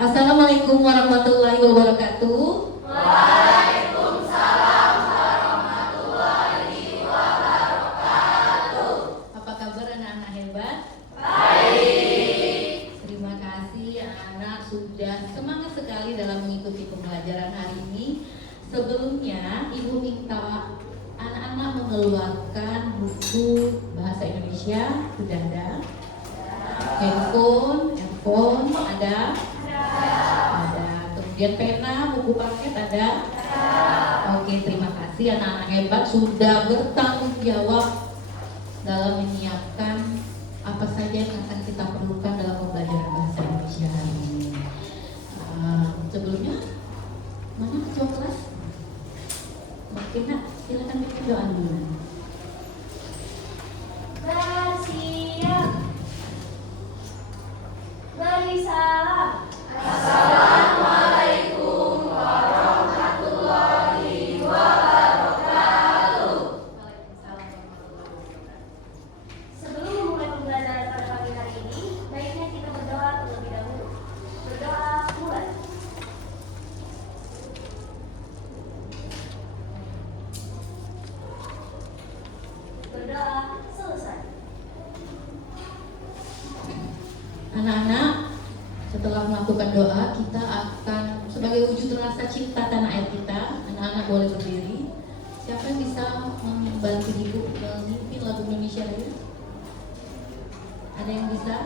Assalamualaikum warahmatullahi wabarakatuh. Waalaikumsalam warahmatullahi wabarakatuh. Apa kabar anak-anak hebat? Baik. Terima kasih anak-anak sudah semangat sekali dalam mengikuti pembelajaran hari ini. Sebelumnya Ibu minta anak-anak mengeluarkan buku bahasa Indonesia. Sudah ada? Handphone ada? Ada. Kemudian pena, buku paket ada? Oke, terima kasih anak-anak hebat sudah bertanggung jawab dalam menyiapkan apa saja yang akan kita perlukan dalam pembelajaran bahasa Indonesia hari ini. Sebelumnya, mana ketua kelas? Oke nak, silakan bikin doa dulu. Bersiap. Beri salam. Assalamualaikum warahmatullahi wabarakatuh. Sebelum memulai pembelajaran pada pagi hari ini, baiknya kita berdoa terlebih dahulu. Berdoa mulai. Berdoa selesai. Anak-anak, setelah melakukan doa, kita akan sebagai wujud rasa cinta tanah air kita, anak-anak boleh berdiri. Siapa yang bisa membantu ibu memimpin lagu Indonesia Raya? Ada yang bisa?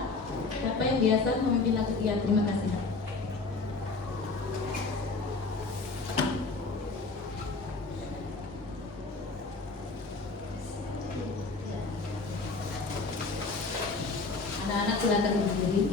Siapa yang biasa memimpin lagu? Ya, terima kasih. Anak-anak silakan berdiri.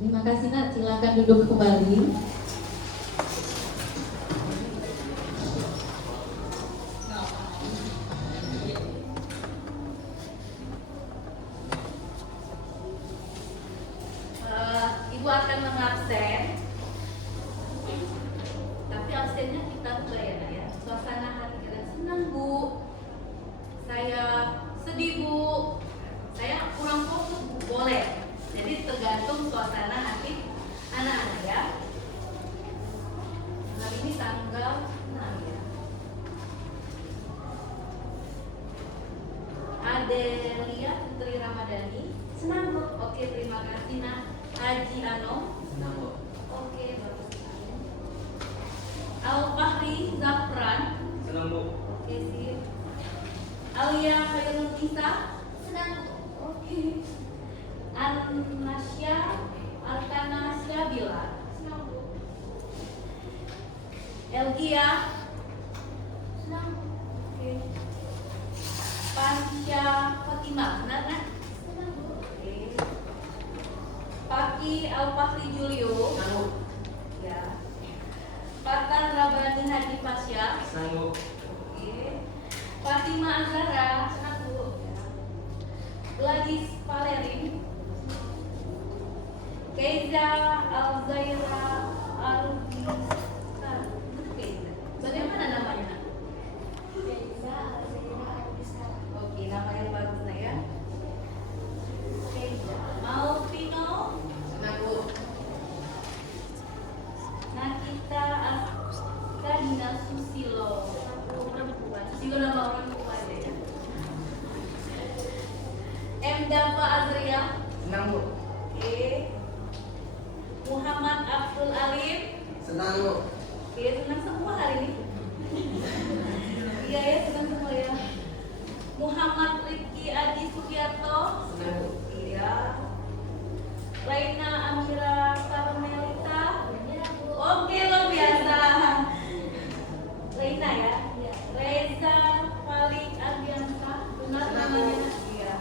Terima kasih nak, silakan duduk kembali. Ibu akan mengabsen, tapi absennya kita ubah ya. Suasana hati kita senang bu, saya sedih bu, saya kurang fokus bu, boleh. Jadi tergantung suasana hati anak-anak ya. Hari ini tanggal 6 ya. Adelia Putri Ramadhani. Senang bu. Oke, terima kasih nak. Haji Ano. Senang bu. Oke, bagus sekali. Al-Fahri Zafran. Senang bu. Oke, sip. Alia Khairul Nisa. Senang bu. Oke. Anasya Alkanasya Bila. Senang bu. Elgia. Senang bu. Oke. Pansya Fatimah. Benar nak? Senang bu. Oke. Paki Al-Fahri Julio. Senang bu. Ya. Senang Bu. Oke. Fatima Azhara, senang Bu. Gladys Valerin. Keiza Alzaira Arvisa. Keiza. Bagaimana namanya? Keiza Alzaira Arvisa. Oke, nama yang bagus lah ya. Keiza. Alvino. Senang Bu. Nakita Askadina Susilo. Perempuan. Susilo nama orang tua aja ya. M. Dava Azria. Senang Bu. Oke. Muhammad Abdul Alim. Senang Bu. Oke, senang semua hari ini. Iya ya, senang semua ya. Muhammad Rifki Adi Sugiarto. Senang Bu. Iya. Laina Amira Karmelita. Oke, luar biasa. Laina ya. Reza Falik Ardiansa. Benar namanya? Iya.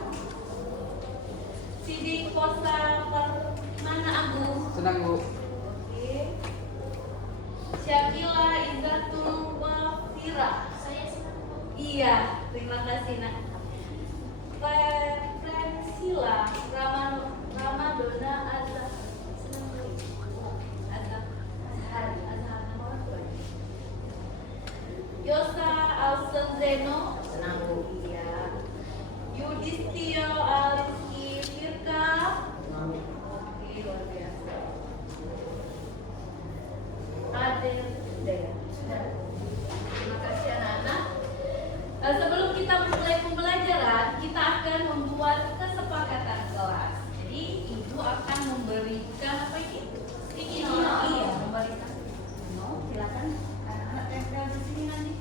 Sidik Kosa Permana Agung. Senang Bu. Oke. Syakila Izzatul Wafira. Saya senang Bu. Iya, terima kasih nak. Fransila Ramadona Azhar. Senang Bu. Azhar nama orang tua. Yosa Alsen Zeno. Senang Bu. Iya. Yudhistio Aliski Firka. Senang Bu. Oke, luar biasa. Adel Daya. Terima kasih anak-anak. Sebelum kita mulai pembelajaran, kita akan membuat kesepakatan kelas. Jadi ibu akan memberikan apa ini? Sticky note. Iya, memberikan sticky note. Silakan anak-anak tempel di sini nanti.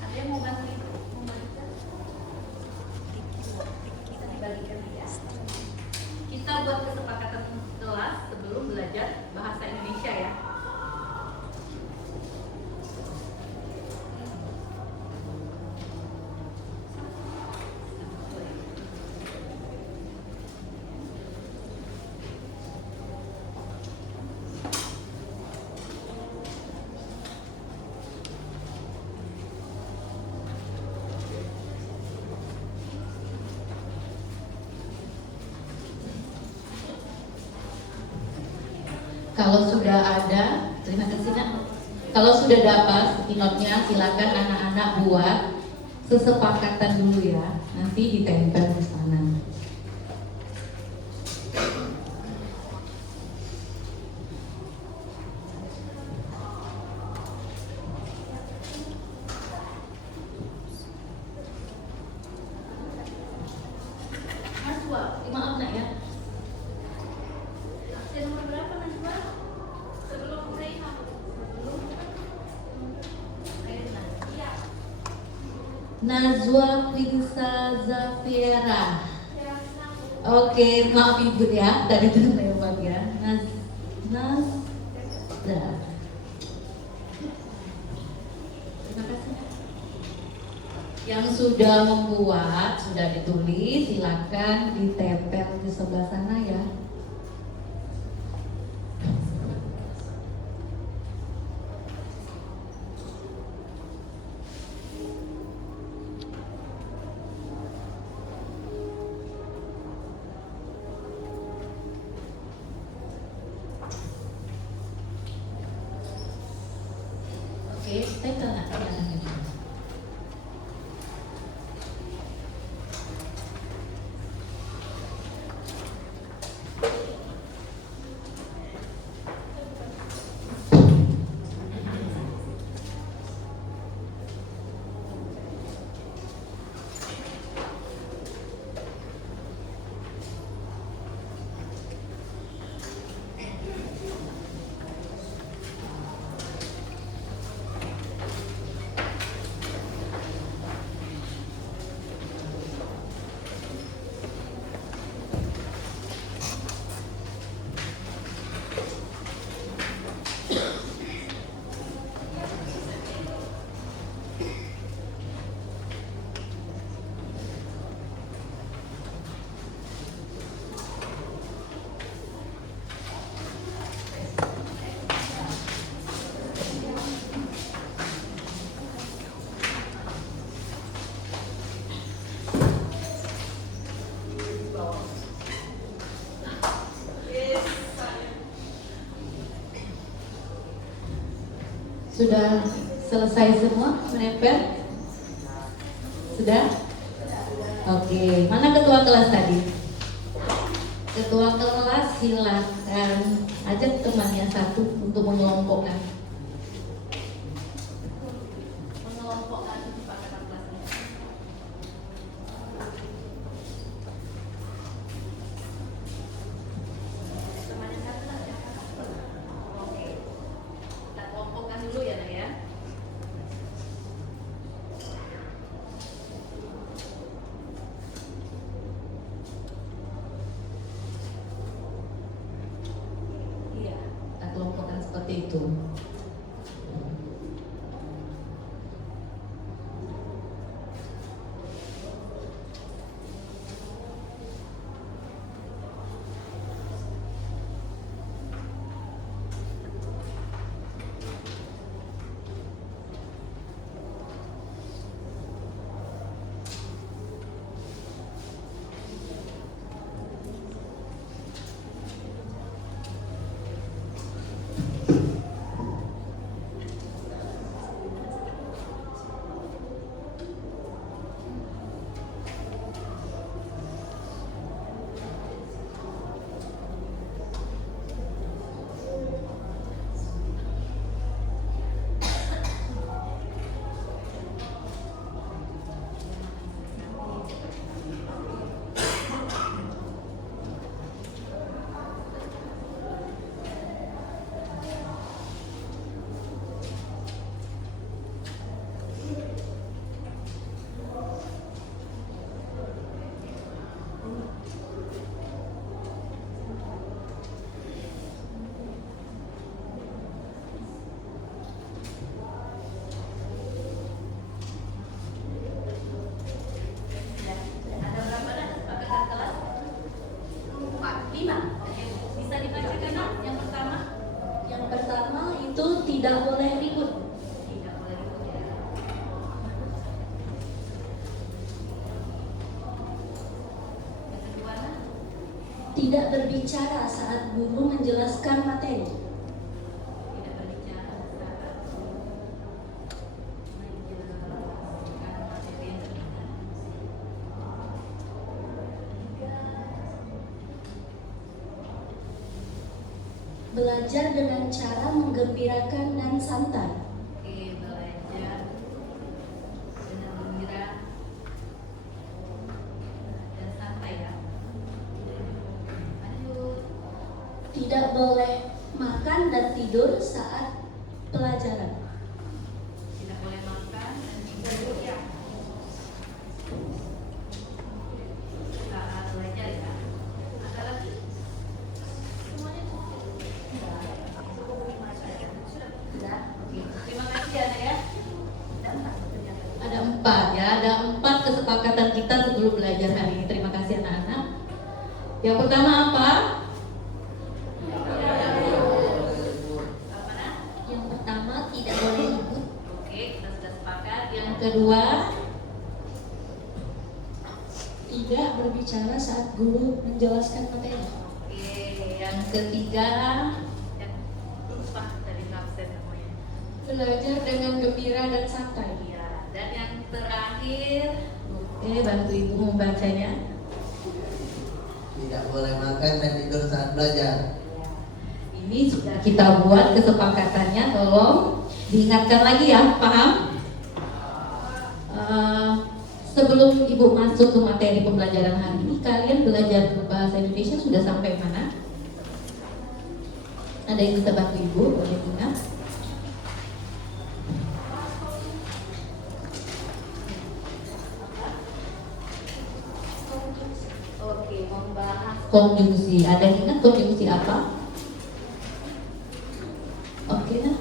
Ada yang mau bantu ibu memberikan? Bisa dibagikan ya. Kita buat kesepakatan kelas sebelum belajar bahasa Indonesia ya. Kalau sudah ada, terima kasih nak. Kalau sudah dapat sticky note-nya, silakan anak-anak buat kesepakatan dulu ya. Nanti ditempel di sana. Najwa, Maaf nak ya. absen nomor berapa Najwa? Sebelum Reina. Sebelum Reina. Iya. Najwa Quinsa Zafiera. Saya senang Bu. Oke, maaf ibu ya, tadi itu lewat ya. Nazda. Terima kasih. Yang sudah membuat, sudah ditulis, silakan ditempel di sebelah sana ya. Oke, tempel nak, silakan. Sudah selesai semua menempel? Sudah? Oke, mana ketua kelas tadi? Ketua kelas silakan ajak temannya satu untuk mengelompokkan. Mengelompokkan kesepakatan kelasnya. Temannya satu lah, siapa? Oke. Kita kelompokkan dulu ya, Nak ya. Iya. Kita kelompokkan seperti itu. Ada berapa dah kesepakatan kelas? 4, 5. Oke. Bisa dibacakan, Nak? Yang pertama? Yang pertama itu tidak boleh ribut. Tidak boleh ribut ya. Yang kedua, Nak? Tidak berbicara saat guru menjelaskan materi. Tidak berbicara saat menjelaskan materi yang terbuka. Belajar dengan cara menggembirakan dan santai. Oke, belajar dengan gembira dan santai ya. Lanjut. Tidak boleh makan dan tidur saat pelajaran. Tidak boleh makan dan tidur ya. Saat belajar ya. Ada lagi? Semuanya sudah. Oke. Terima kasih ya, Nak ya. Ada 4 ya, ada 4 kesepakatan kita sebelum belajar hari ini. Terima kasih anak-anak. Yang pertama apa? Apa, Nak? Yang pertama tidak boleh ribut. Oke, kita sudah sepakat. Yang Kedua, Tidak berbicara saat guru menjelaskan materi. oke, yang ketiga, yang lupa dari absen namanya. belajar dengan gembira dan santai. Iya, dan yang terakhir, Bantu ibu membacanya. Tidak boleh makan dan tidur saat belajar. Ini sudah kita buat kesepakatannya, tolong diingatkan lagi ya, paham? Sebelum ibu masuk ke materi pembelajaran hari ini, kalian belajar bahasa Indonesia sudah sampai mana? Ada yang bisa bantu ibu, boleh ingat? oke, membahas Konjungsi, ada yang ingat konjungsi apa? Oke, nah.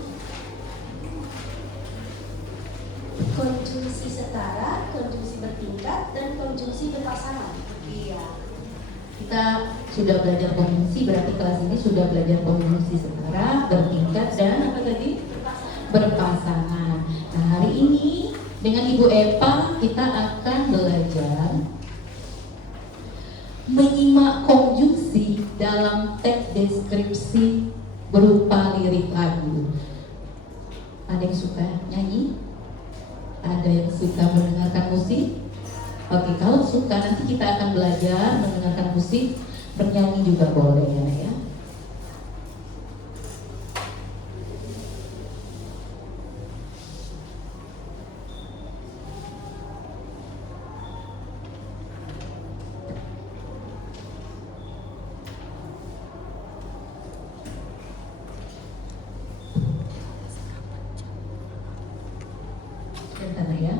Konjungsi setara, konjungsi bertingkat, dan konjungsi berpasangan. iya. Kita sudah belajar konjungsi, berarti kelas ini sudah belajar konjungsi setara, bertingkat, dan apa tadi? Berpasangan. Nah, hari ini dengan Ibu Eva kita akan belajar menyimak konjungsi dalam teks deskripsi berupa lirik lagu. Ada yang suka nyanyi? Ada yang suka mendengarkan musik? Oke, kalau suka nanti kita akan belajar mendengarkan musik, bernyanyi juga boleh ya. Sebentar ya.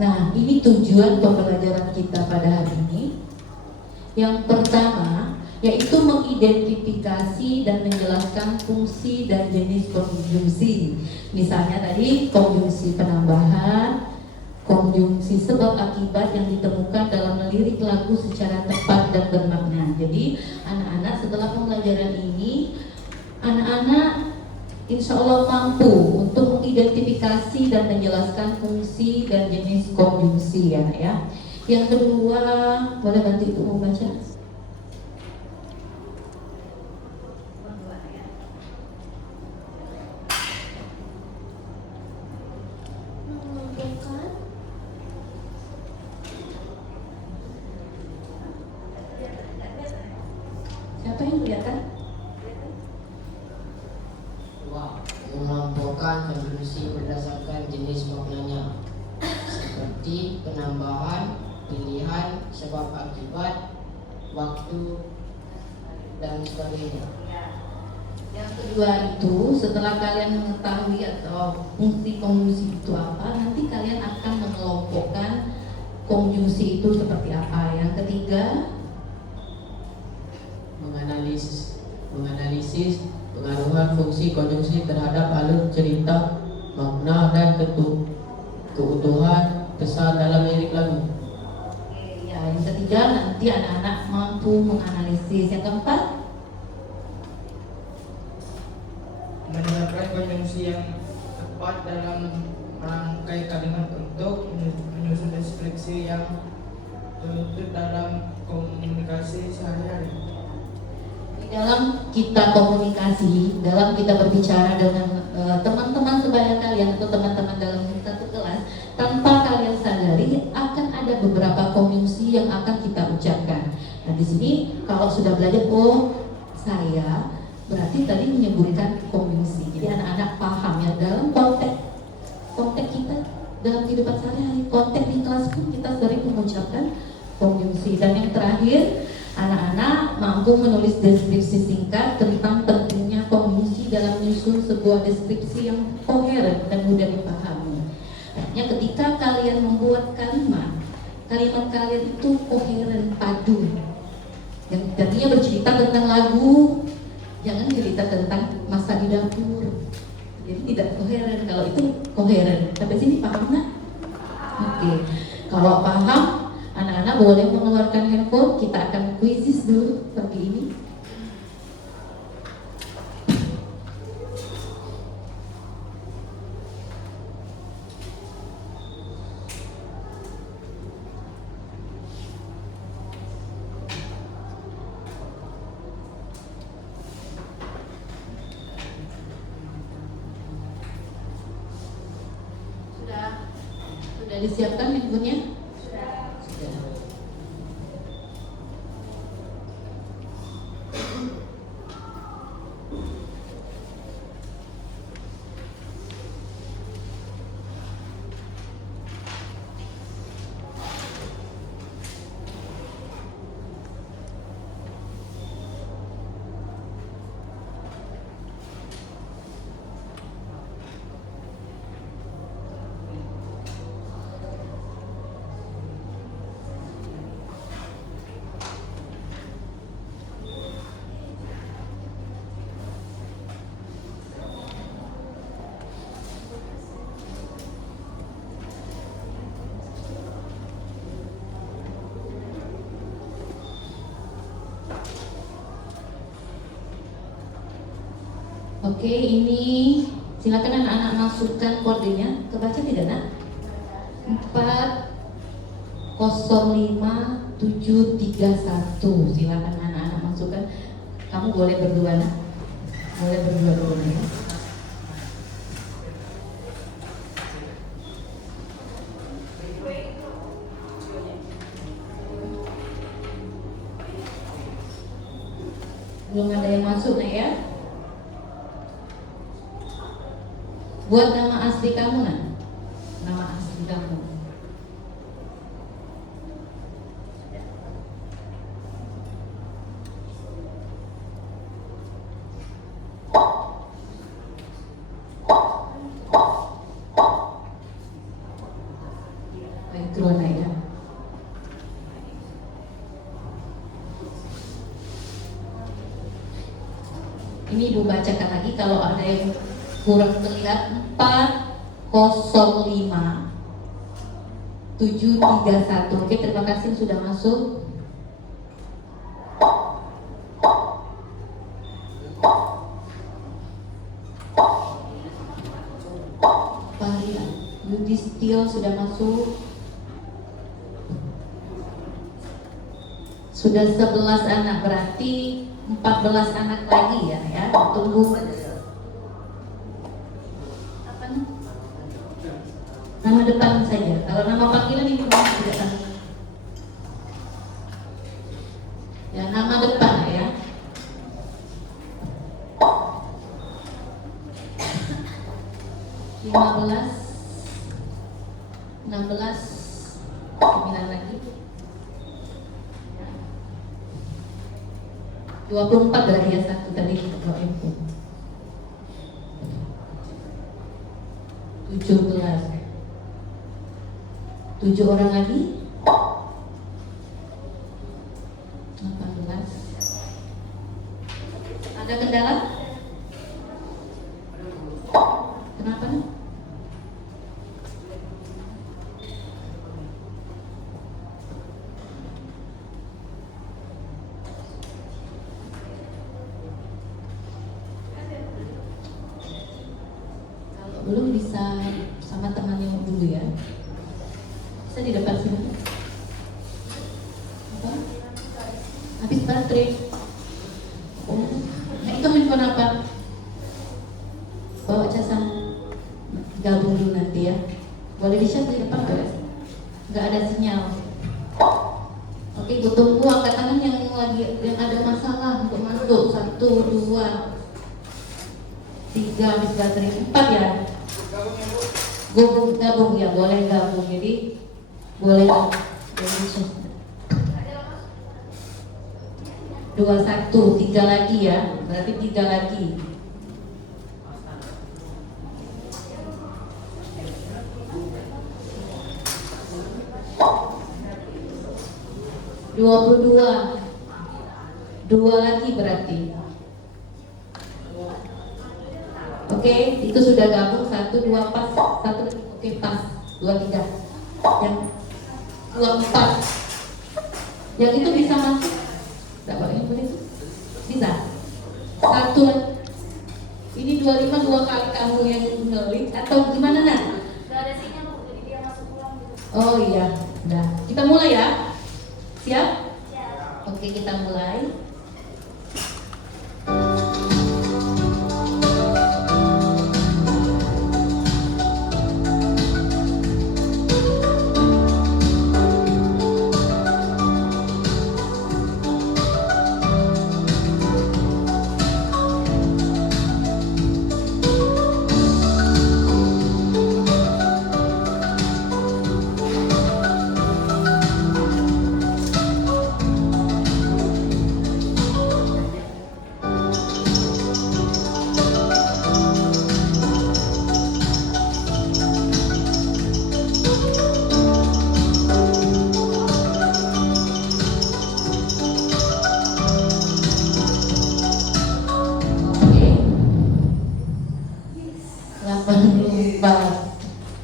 Nah, ini tujuan pembelajaran kita pada hari ini. Yang pertama, yaitu mengidentifikasi dan menjelaskan fungsi dan jenis konjungsi. Misalnya tadi konjungsi penambahan, konjungsi sebab akibat yang ditemukan dalam melirik lagu secara tepat dan bermakna. Jadi, anak-anak setelah pembelajaran ini, anak-anak insya Allah mampu untuk mengidentifikasi dan menjelaskan fungsi dan jenis konjungsi ya. Yang kedua, boleh bantu Ibu membaca? Mengumpulkan Siapa yang kelihatan? Mengelompokkan konjungsi berdasarkan jenis maknanya, seperti penambahan, pilihan, sebab akibat, waktu, dan sebagainya. Yang kedua itu, setelah kalian mengetahui atau fungsi konjungsi itu apa, nanti kalian akan mengelompokkan konjungsi itu seperti apa. Yang ketiga, menganalisis pengaruhan fungsi konjungsi terhadap alur cerita, makna, dan keutuhan pesan dalam lirik lagu. ya, yang ketiga nanti anak-anak mampu menganalisis. Yang keempat, menerapkan konjungsi yang tepat dalam merangkai kalimat untuk menyusun deskripsi yang tertutup dalam komunikasi sehari-hari. di dalam kita komunikasi, dalam kita berbicara dengan teman-teman sebaya kalian atau teman-teman dalam satu kelas, tanpa kalian sadari akan ada beberapa konjungsi yang akan kita ucapkan. Nah di sini kalau sudah belajar, oh saya berarti tadi menyebutkan konjungsi. Jadi anak-anak paham ya dalam konteks kita dalam kehidupan sehari-hari, konteks di kelas pun kita sering mengucapkan konjungsi. Dan yang terakhir, anak-anak mampu menulis deskripsi singkat tentang pentingnya konjungsi dalam menyusun sebuah deskripsi yang koheren dan mudah dipahami. Artinya ketika kalian membuat kalimat kalian itu koheren, padu. Yang tadinya bercerita tentang lagu, jangan cerita tentang masa di dapur. Jadi tidak koheren. Kalau itu koheren. Sampai sini paham nggak? Oke. Kalau paham, anak-anak boleh mengeluarkan handphone. Kita akan kuisis dulu pagi ini. Sudah disiapkan handphonenya? Sudah. Oke, ini silakan anak-anak masukkan kodenya. Kebaca tidak, Nak? 405731. Silakan anak-anak masukkan. Kamu boleh berdua, Nak. Boleh berdua dulu ya. Belum ada yang masuk, Nak ya. Buat nama asli kamu, Nak. Nama asli kamu. Baik, keluar, Nak ya. Ini Ibu bacakan lagi kalau ada yang kurang terlihat. 405 731. Oke, terima kasih sudah masuk. Pak Yudhistio sudah masuk. Sudah 11 anak, berarti 14 anak lagi ya, tunggu. Apa nih? Nama depan saja. Kalau nama panggilan ini tidak tahu. Ya, nama depan ya. Lima belas, 16, 9 lagi. 24 berarti ya, satu tadi kalau info. 17. 7 orang lagi. 18. Ada kendala? Kenapa nih? Kalau belum bisa sama temannya dulu ya. Bisa di depan sini. Apa? Habis baterai. Oh, nah itu handphone apa? Bawa casan. Gabung dulu nanti ya. Boleh di-share di depan boleh? Nggak ada sinyal. Oke, gue tunggu angkat tangan yang ada masalah untuk masuk. 1, 2, 3, habis baterai 4 ya. Gabung ya, boleh gabung. Jadi boleh gabung. 21, 3 lagi ya. Berarti 3 lagi. Dua lagi berarti. Oke, itu sudah gabung. 1, 2 pas. 1 lagi. Oke, pas. 2, 3. Yang 24. Yang itu bisa masuk. Dapat yang boleh? Bisa. 1 lagi. Ini 25 2 kali kamu yang ngelik atau gimana, Nak? Gak ada sinyal, Bu, jadi dia masuk ulang gitu. Oh iya, udah. Kita mulai ya. Siap? Ya. Oke, kita mulai.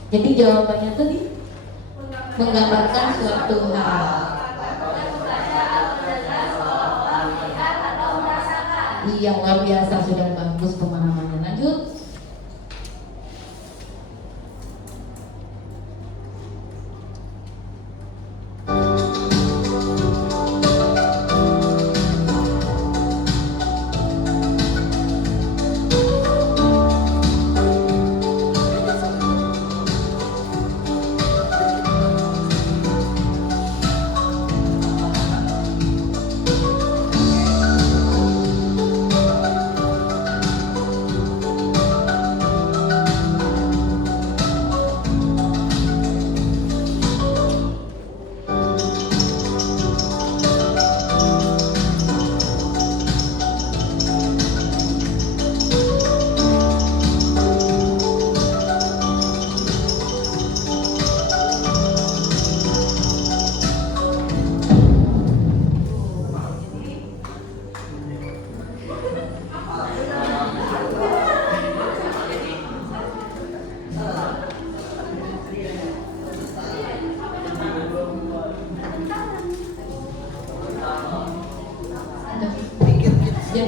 Jadi jawabannya tadi menggambarkan suatu hal. Iya, luar biasa, sudah bagus pemahamannya.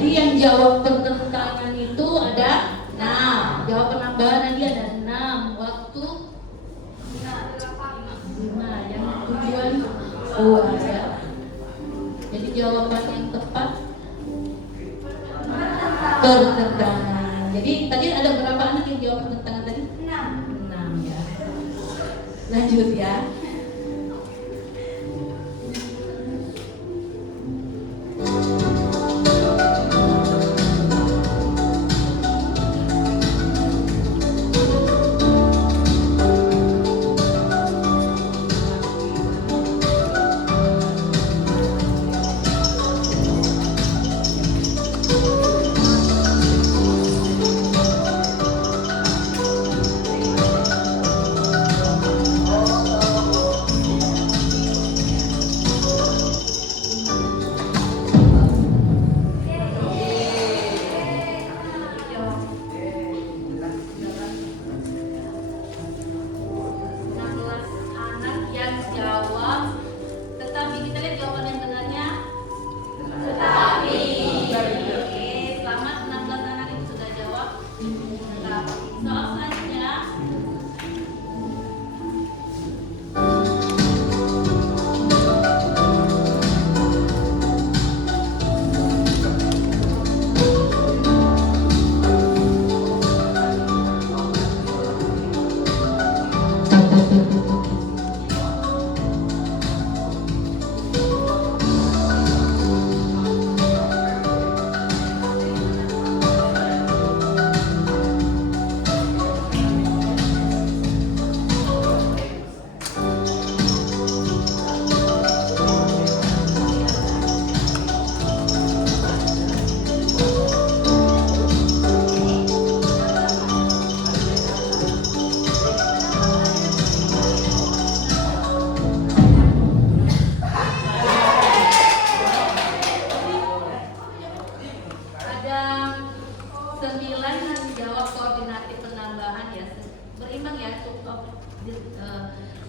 yang jawab pertentangan itu ada 6. Jawab penambahan tadi ada 6. Waktu 5. Yang tujuan ada. Jadi jawaban yang tepat pertentangan. Jadi tadi ada berapa anak yang jawab pertentangan tadi? 6 ya. Lanjut ya.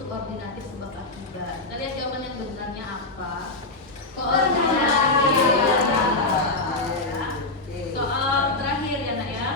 Subordinatif sebab akibat. Kita lihat jawaban yang benarnya apa. Koordinasi. Soal terakhir ya nak ya.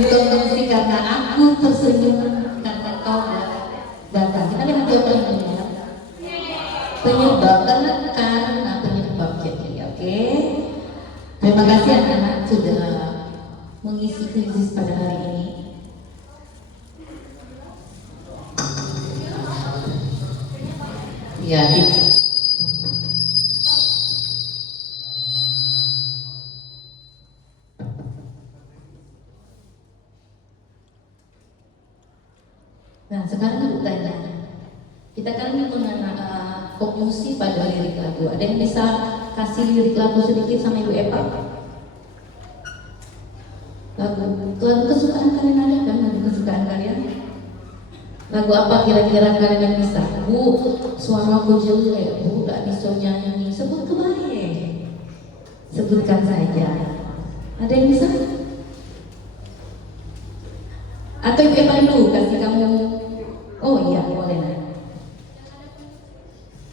Ditontosi karena aku tersenyum karena kau datang. Kita lihat jawabannya ya. Penyebab karena penyebab jadi oke. Terima kasih anak-anak sudah mengisi kuis pada hari ini. Ya, nah sekarang aku tanya, kita kan mengenai fokusi pada lirik lagu. Ada yang bisa kasih lirik lagu sedikit sama Ibu Eva? Lagu kesukaan kalian ada kan? Lagu kesukaan kalian? Lagu apa kira-kira kalian yang bisa? Bu, suara aku jelek, Bu, gak bisa nyanyi. Sebut kembali. Sebutkan saja. Ada yang bisa? Atau Ibu Eva dulu kasih kamu? Oh iya, boleh lah.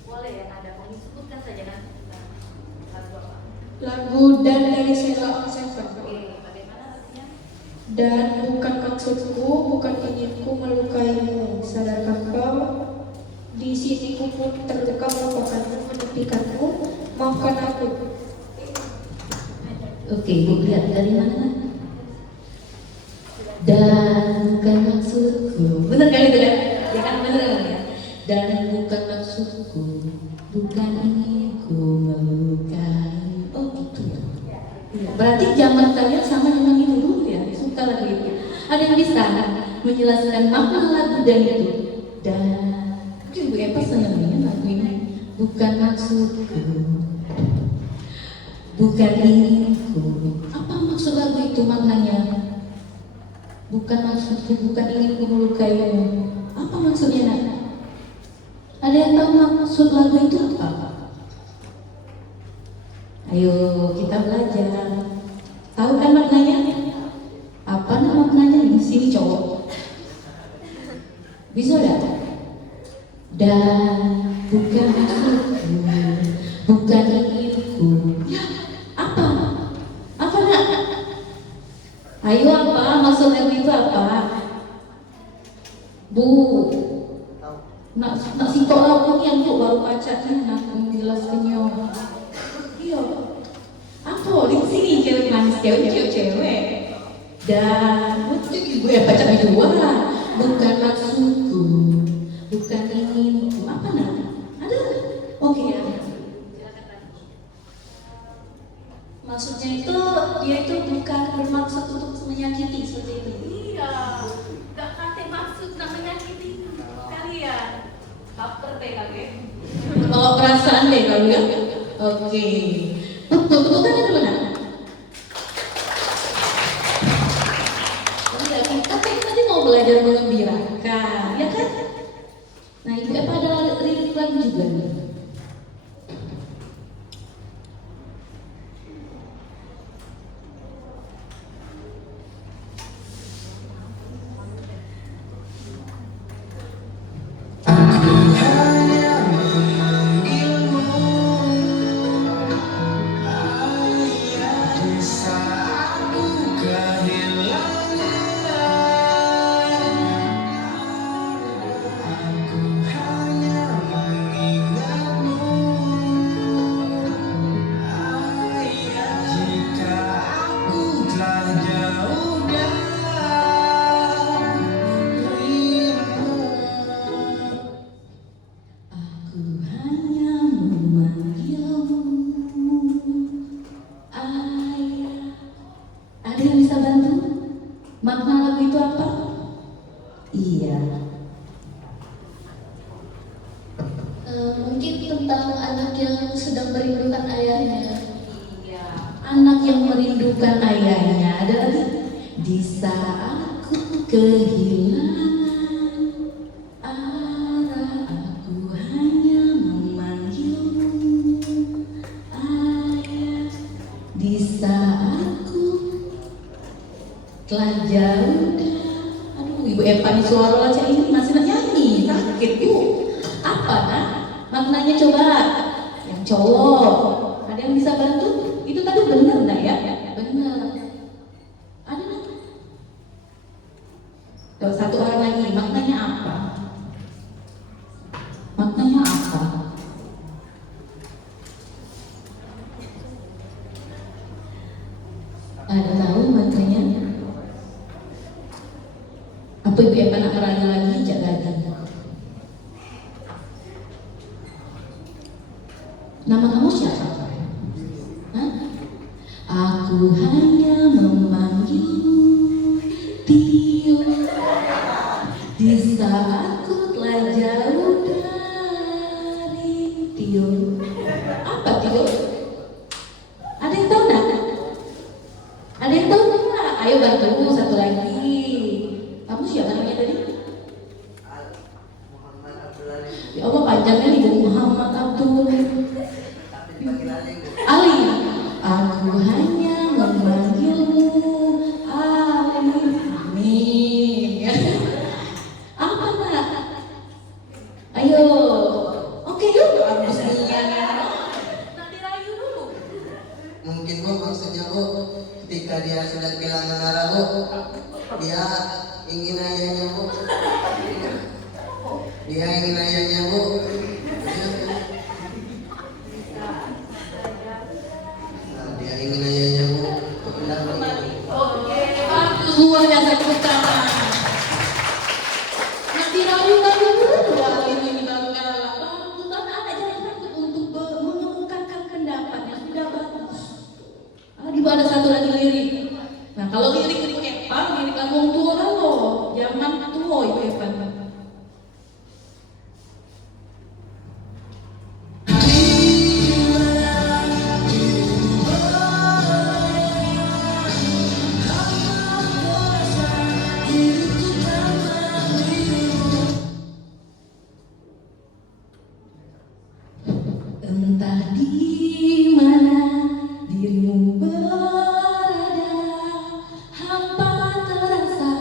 Boleh ya, ada mau disebutkan saja kan? Lagu apa? Lagu Dan dari Sheila on Seven. Oke, bagaimana artinya? Dan bukan maksudku, bukan inginku melukaimu. Sadarkah kau? Di sini ku pun terluka melupakanmu, menepikanmu. Maafkan aku. Oke, Ibu lihat dari mana? Dan bukan maksudku. Benar kan itu kan? ya kan bener ya. Dan bukan maksudku, bukan ingin ku melukai. Oh gitu ya. Iya, berarti zaman kalian sama dengan itu dulu ya, suka lagu itu. Ada yang bisa menjelaskan makna lagu dan itu? Dan mungkin Bu Eva senangnya lagu ini. Bukan maksudku, bukan inginku. Apa maksud lagu itu maknanya? Bukan maksudku, bukan inginku melukaimu. Apa maksudnya nak? Ada yang tahu maksud lagu itu apa? Ayo kita belajar. Tahu kan maknanya? Apa nama maknanya? Di sini cowok. Bisa enggak? Dan bukan maksudku, bukan inginku. Ya, apa? Apa nak? Ayo apa? Maksud lagu itu apa? Bu, nak sitok lagu ni untuk baru pacaknya nak menjelaskannya. Iya. Apa? Di sini cewek manis, cewek. Dan ibu yang baca itu bukan maksudku, bukan inginku. Apa nak? Ada? Oke ya. Maksudnya itu dia itu bukan bermaksud untuk menyakiti seperti itu. Iya, gak kate maksud nak menyakiti kalian. Baper deh lagi. Bawa perasaan deh kalau ya. Oke. Betul, bukan dulu nak. Iya, kita kan tadi mau belajar mengembirakan, ya kan? Nah, Ibu Eva ada lirik lagu juga nih. Makna lagu itu apa? Iya. Mungkin tentang anak yang sedang merindukan ayahnya. Iya. Anak yang merindukan ayahnya. Ada lagi? Di saat ku kehilangan arah, aku hanya memanggilmu ayah. Di saat ku telah jauh. Aduh, Ibu Eva di suara aja ini masih nyanyi, sakit Bu. Apa nah? Maknanya coba yang cowok. Ada yang bisa bantu? Itu tadi benar nah ya? Benar. Ada nggak? Tuh, satu orang lagi. Maknanya apa? Maknanya apa? Ada tahu maknanya? Apa Ibu Eva nak meraya lagi? Jangan. Nama kamu siapa? Hah? Aku hanya memanggilmu Tio. Di saat ku telah jauh dari Tio. Apa Tio? Ada yang tahu nggak? Ada yang tahu nggak? Ayo bantu satu lagi. Kamu siapa namanya tadi? Muhammad Abdul Ali. Ya Allah panjangnya nih Bu Muhammad Abdul Tapi dipanggil Ali. Ali. Aku hanya memanggilmu Ali. Amin. Apa nak? Ayo. Oke yuk. Bagus nih. Nak dirayu dulu. Mungkin Bu maksudnya Bu, ketika dia sudah kehilangan arah Bu, dia ingin ayahnya Bu. Dia ingin ayahnya Bu. Dia ingin ayahnya Bu. Mendampingi. Oke. Bagus luar biasa tepuk tangan. Nanti rayu Itu ada satu lagi lirik. Nah, kalau lirik itu Evan, lirik lagu tua loh, zaman tua itu Evan. Entah di mana dirimu berada, hampa terasa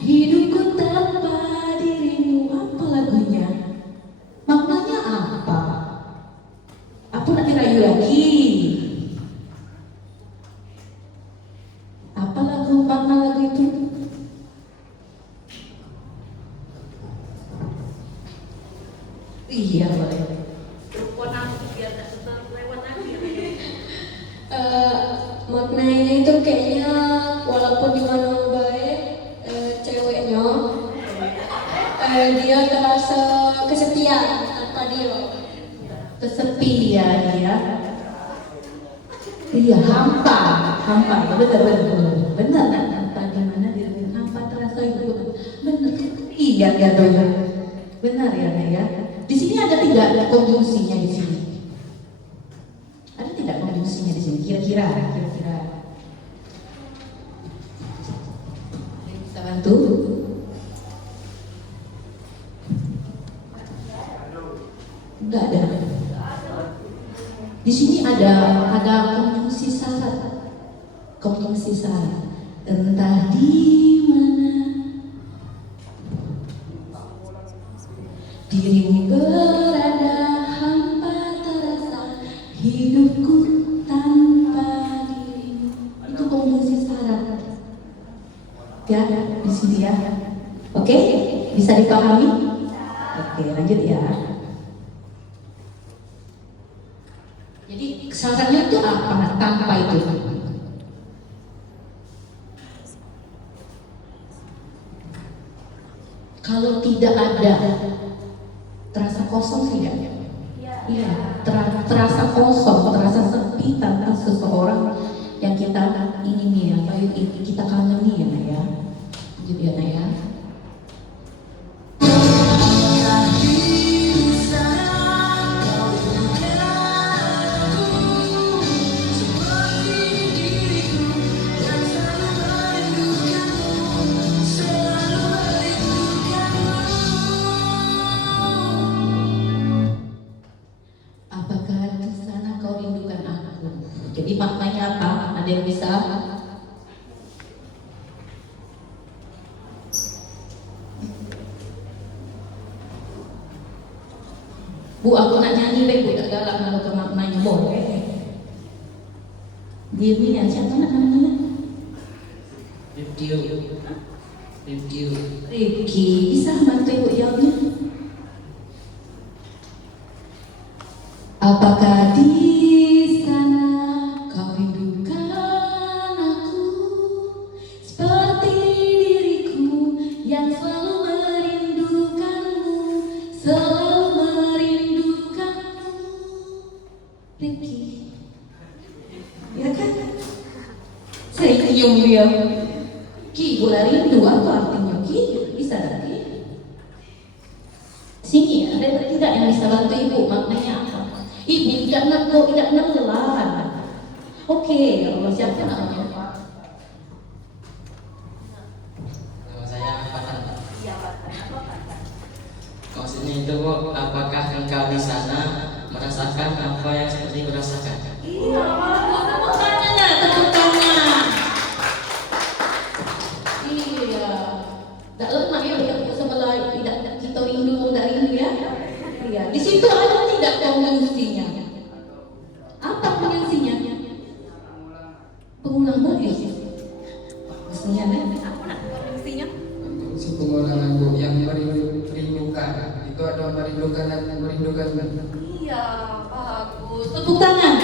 hidupku tanpa dirimu. Apa lagunya? Maknanya apa? Aku nak dirayu lagi. Apa makna lagu itu? Iya boleh. Maknanya itu kayaknya walaupun di mana baik ceweknya dia terasa kesepian tanpa dia. Kesepian ya. Iya, hampa, benar kan? Hampa di mana diri hampa terasa itu benar. Iya ya benar ya ya. Di sini ada tidak konjungsinya di sini? Ada tidak konjungsinya di sini? Kira-kira. Bisa bantu? Enggak ada. Di sini ada konjungsi syarat. Konjungsi syarat. Entah di mana dirimu berada, hampa terasa hidupku tanpa dirimu. Itu konjungsi syarat. Ya, di sini ya. Oke, bisa dipahami? Oke, lanjut ya. Jadi syaratnya itu apa? Tanpa itu. Kalau tidak ada, terasa kosong tidak? Iya, terasa kosong, terasa sepi tanpa seseorang yang kita ingini, apa yang kita kagumi ya, Nak ya. Gitu ya, Nak ya. Apakah di sana kau rindukan aku? Jadi maknanya apa? Ada yang bisa? Bu, aku nak nyanyi deh, Bu, tak galak kalau ke maknanya boleh. Diemin ya, siapa nak namanya? Rifki, bisa bantu Ibu jawabnya? Apakah di sana kau rindukan aku seperti diriku yang selalu merindukanmu, selalu merindukanmu, Rifki? Ya kan? Saya cium dia. Ki, bola rindu apa artinya Ki? Bisa lagi? Sini ada tidak yang bisa bantu Ibu maknanya apa? Ibu tidak nelan. Oke, Allah siapa namanya? Nama saya Fatan. Maksudnya itu Bu, apakah engkau di sana merasakan apa yang seperti kurasakan? Iya, Tepuk tangan. Iya. Tak lemah ya sebelah tidak kita rindu ya. Iya. Di situ ada tidak konjungsinya? Apa konjungsinya? Pengulang balik. Maksudnya aku nak konjungsinya. Si pengulangan Bu yang merindukan itu ada merindukan dan merindukan. Iya, bagus. tepuk tangan.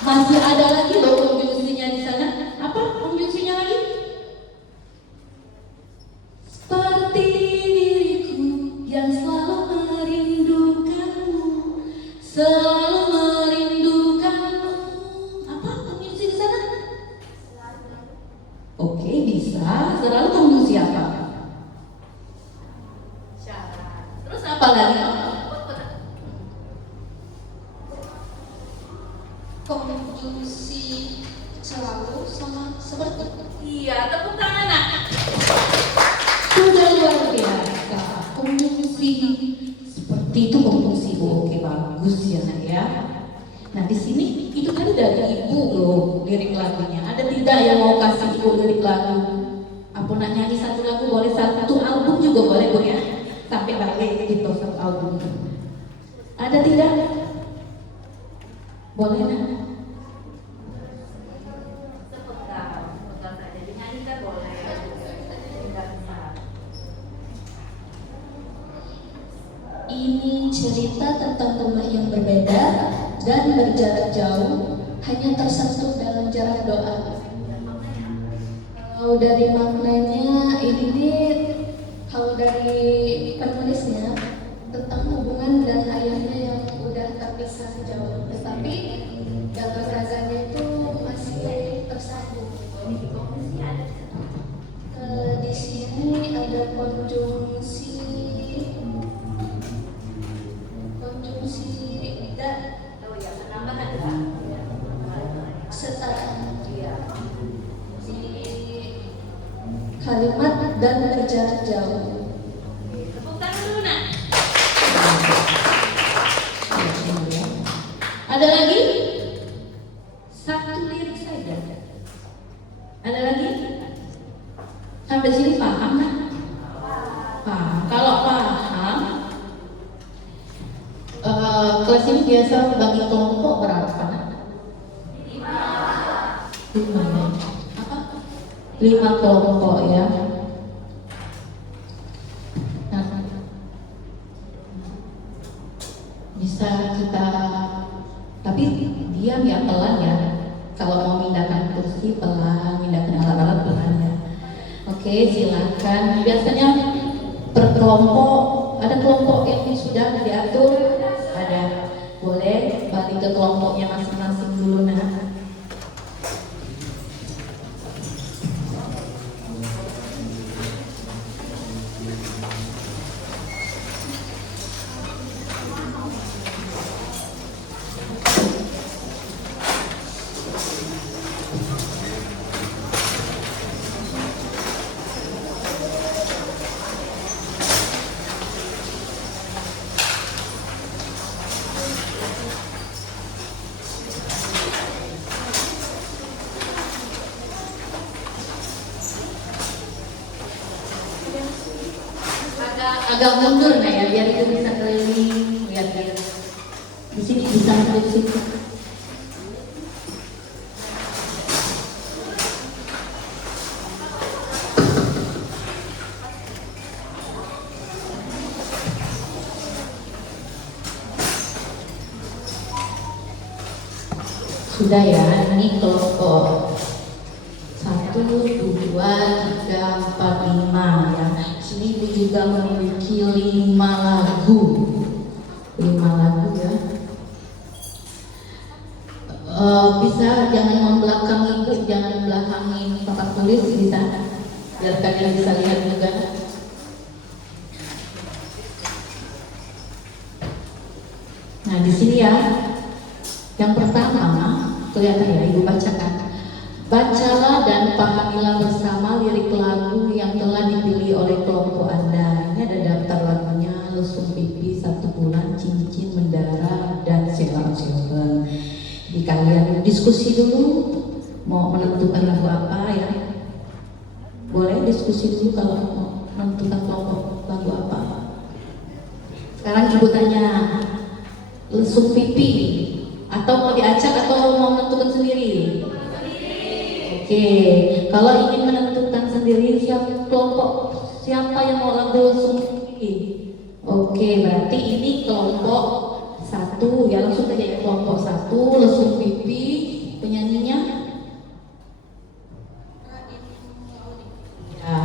Masih ada lagi loh konjungsinya di sana. Apa konjungsinya lagi? Seperti diriku yang selalu merindukanmu, selalu merindukanmu. konjungsi selalu sama seperti. Iya, tepuk tangan nak. Sudah luar biasa. Konjungsi seperti itu konjungsi. Oke, bagus ya nak ya. Nah di sini itu tadi dari ibu loh lirik lagunya. Ada tidak yang mau kasih ibu lirik lagu? Apa nak nyanyi satu lagu boleh, satu album juga boleh bu ya. Sampai balik gitu satu album. Ada tidak? Boleh nak? Sepenggal saja. Dinyanyikan boleh. Tidak bisa. Ini cerita tentang rumah yang berbeda dan berjarak jauh, hanya tersentuh dalam jarak doa. Kalau dari maknanya ini kalau dari penulisnya tentang hubungan dan ayahnya yang udah terpisah jauh, tetapi dalam rasanya itu masih tersambung. Di sini ada konjungsi dan Oh ya, penambahan Pak. setara Iya. di kalimat dan berjarak jauh. Tepuk tangan dulu nak. Ada lagi? Satu lirik saja. Ada lagi? Sampai sini paham kan? Paham. Kalau paham, kelas ini biasa bagi kelompok berapa? 5 ya. Apa? 5 kelompok ya. Nah, bisa kita, tapi diam ya, pelan ya. Kalau mau mindahkan kursi pelan, mindahkan alat-alat pelan ya. Oke, silakan. Biasanya per kelompok, ada kelompok yang sudah diatur, ada. Boleh balik ke kelompoknya masing-masing dulu nah. Agak mundur nah ya, biar itu bisa keliling, lihat-lihat. Di sini bisa di situ. Sudah ya, ini kelompok 1, 2, 3, 4, 5 ya. Sini ibu juga memiliki 5 lagu. 5 lagu ya. Bisa jangan membelakangi ibu, jangan belakangin papan tulis bisa. Biar kalian bisa lihat juga. Nah di sini ya, yang pertama kelihatan ya, ibu bacakan. Bacalah dan pahamilah bersama lirik lagu yang telah dipilih oleh kelompok Anda. Ini ada daftar lagunya: Lesung Pipi, 1 Bulan, Cincin, Mendara, dan Silang-Silang. Jadi kalian diskusi dulu mau menentukan lagu apa ya. Boleh diskusi dulu kalau mau menentukan kelompok lagu apa. Sekarang ibu tanya, Lesung Pipi atau mau diacak atau mau menentukan sendiri? Oke, kalau ingin menentukan sendiri siapa yang mau lagu Lesung Pipi? Oke, berarti ini kelompok 1 ya, langsung saja ya, kelompok 1 Lesung Pipi. Penyanyinya ya.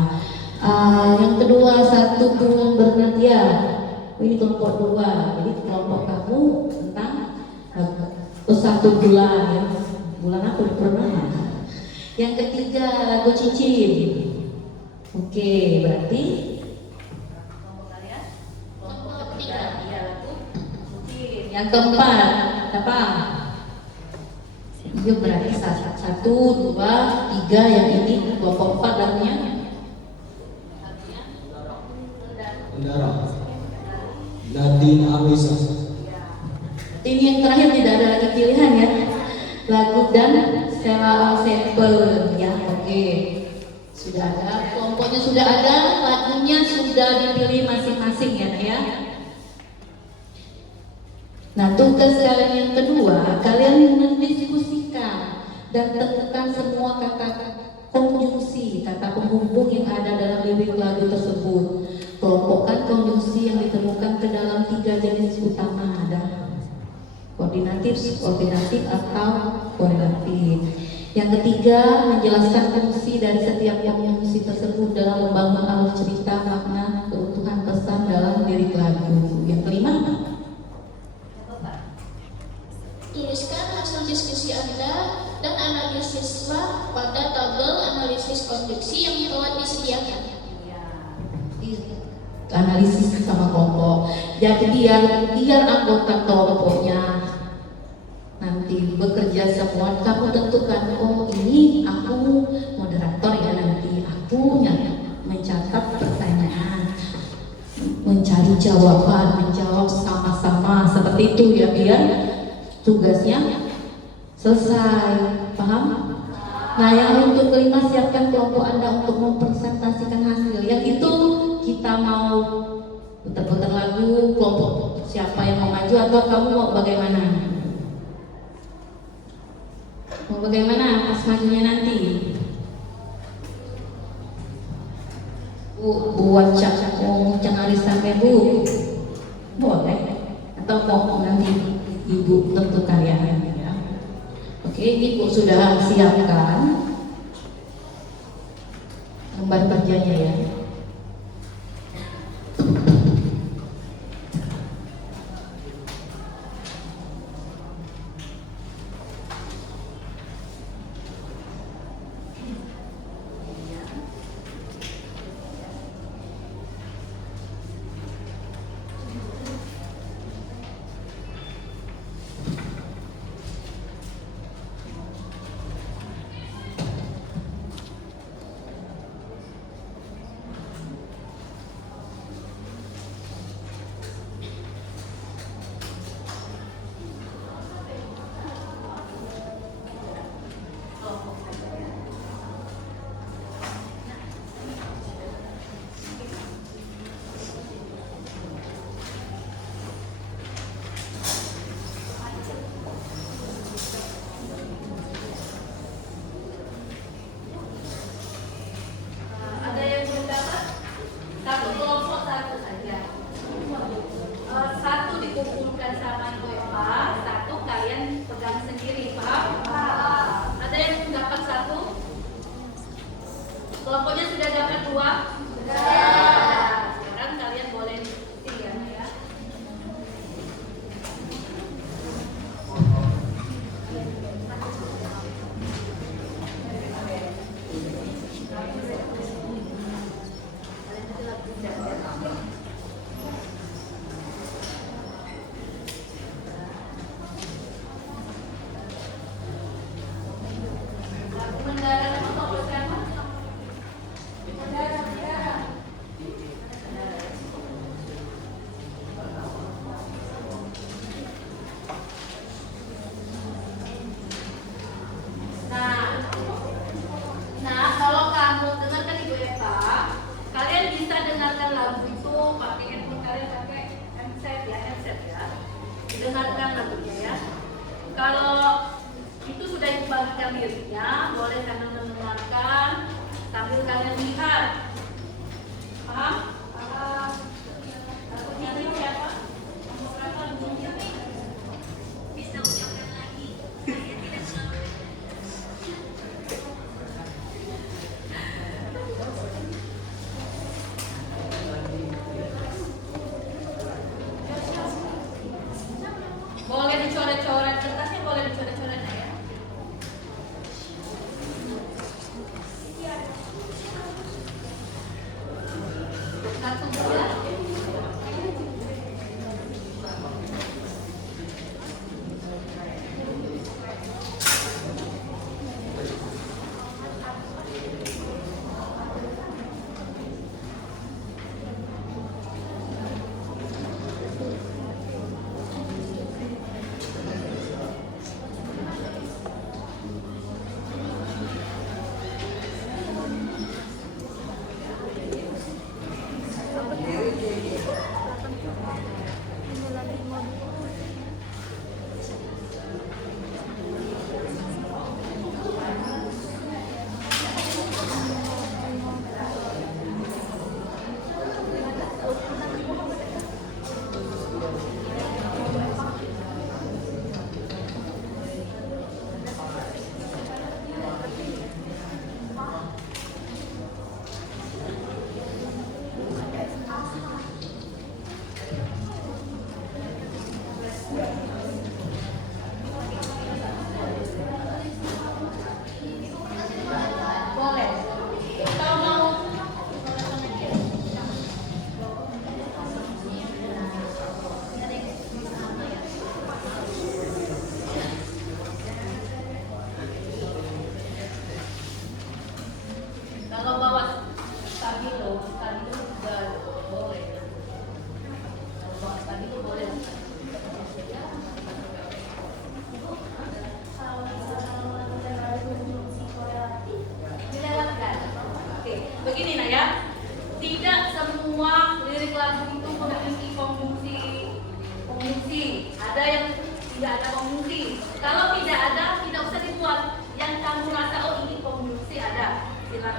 Yang kedua 1 Bulan Bernadia. Ini kelompok 2. Jadi kelompok kamu tentang 1 bulan ya. Bulan apa pernah? Yang ketiga lagu Cincin. Oke, berarti Kelompok kalian? Kelompok ketiga. Iya, lagu Cincin. yang keempat apa? Yuk berarti satu, dua, tiga, yang ini kelompok 4 lagunya. Saudara Nadine Amisa. Ini yang terakhir tidak ada lagi pilihan ya. Lagu dan Sela Sepel ya, oke. Sudah ada, kelompoknya sudah ada, lagunya sudah dipilih masing-masing ya. Nah, tugas kalian yang kedua, kalian mendiskusikan dan tentukan semua kata konjungsi, kata penghubung yang ada dalam lirik lagu tersebut. Kelompokkan konjungsi yang ditemukan ke dalam 3 jenis utama, ada koordinatif, subordinatif, atau korelatif. Yang ketiga, menjelaskan fungsi dari setiap konjungsi tersebut dalam membangun alur cerita, makna, keutuhan pesan dalam lirik lagu. Yang kelima, Tuliskan hasil diskusi Anda dan analisislah pada tabel analisis konjungsi yang telah disediakan. analisis sama kelompok. Jadi biar anggota kelompoknya nanti bekerja semua, kamu tentukan, oh ini aku moderator ya, nanti aku yang mencatat pertanyaan, mencari jawaban, menjawab sama-sama seperti itu ya, biar tugasnya selesai. Paham? Nah, yang untuk kelima, siapkan kelompok Anda untuk mempresentasikan hasil. Yang itu kita mau putar-putar lagu, kelompok siapa yang mau maju, atau kamu mau bagaimana? Mau bagaimana pas majunya nanti? Buat cari sampai Bu, boleh? Atau mau nanti Ibu tentukan ya? Oke, ini Bu sudah siapkan lembar kerjanya ya. Ada yang belum dapat? Satu kelompok satu saja. Satu dikumpulkan sama Ibu Eva, satu kalian pegang sendiri, paham? Ada yang belum dapat satu? Kelompoknya sudah dapat 2? Sudah. Sekarang kalian boleh diskusi ya. Mendarat untuk bersama. Nah, kalau kamu dengarkan Ibu Eva, kalian bisa dengarkan lagu itu pakai handphone kalian, pakai headset ya. Dengarkan lagunya ya. Kalau itu sudah dibagikan liriknya, boleh kalian mendengarkan sambil kalian lihat. Paham? Lagunya ini siapa? Nomor berapa lagunya? Bisa ucapkan lagi. Saya tidak selalu. Boleh dicoret-coret kertasnya, boleh dicoret-coret ya.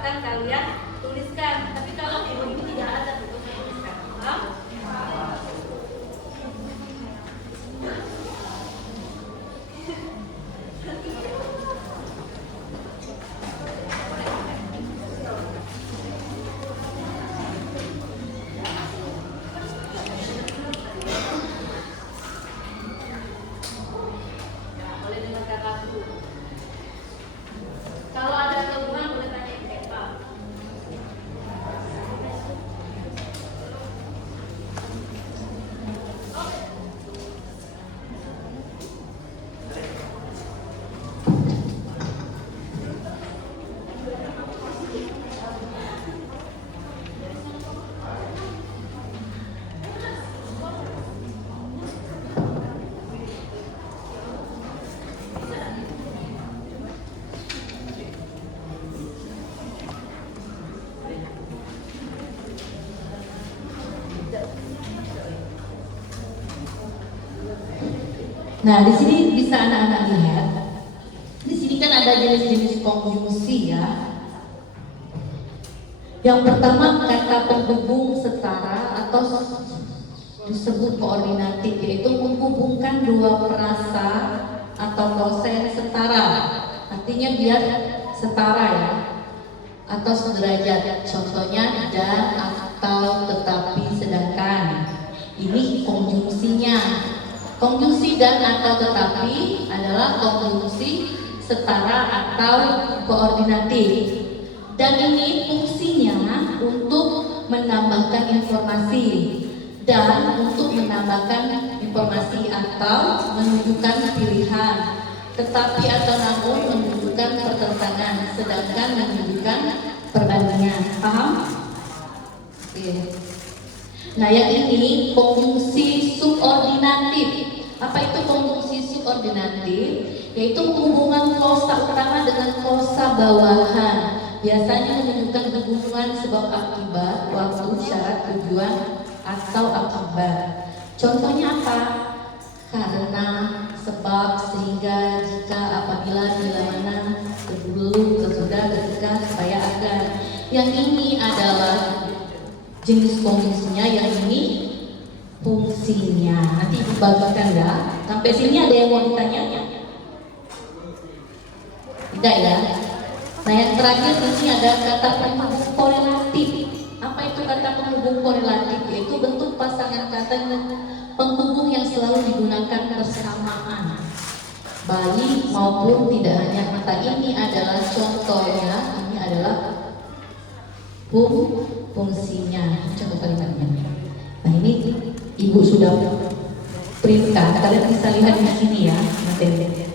silahkan kalian tuliskan. Tapi kalau di ini tidak ada untuk tuliskan. Paham? Boleh dengar kakak dulu. Kalau ada keluhan boleh tanya ke Pak. Nah, di sini bisa anak-anak lihat. Di sini kan ada jenis-jenis konjungsi ya. Yang pertama kata penghubung setara atau disebut koordinatif, yaitu menghubungkan dua frasa atau klausa yang setara. Artinya biar setara ya, atau sederajat. Contohnya dan, atau, tetapi, sedangkan. Ini konjungsinya. Konjungsi dan atau tetapi adalah konjungsi setara atau koordinatif. Dan ini fungsinya untuk menambahkan informasi dan untuk menambahkan informasi atau menunjukkan pilihan. Tetapi atau namun menunjukkan pertentangan, sedangkan menunjukkan perbandingan. Paham? Oke. Nah, yang ini konjungsi subordinatif. Apa itu konjungsi subordinatif? Yaitu hubungan klausa utama dengan klausa bawahan. Biasanya menunjukkan hubungan sebab akibat, waktu, syarat, tujuan, atau akibat. Contohnya apa? Karena, sebab, sehingga, jika, apabila, bila mana, sebelum, sesudah, ketika, supaya, agar. Yang ini adalah jenis konjungsinya, yang ini fungsinya. Nanti ibu bagikan ya. Sampai sini ada yang mau ditanya? Tidak ya? Nah, yang terakhir di sini ada kata penghubung korelatif. Apa itu kata penghubung korelatif? Yaitu bentuk pasangan kata penghubung yang selalu digunakan bersamaan, baik maupun tidak hanya. Maka ini adalah contohnya. Ini adalah fungsinya. Contoh kalimatnya. Nah, ini ibu sudah printkan. Kalian bisa lihat di sini ya materi.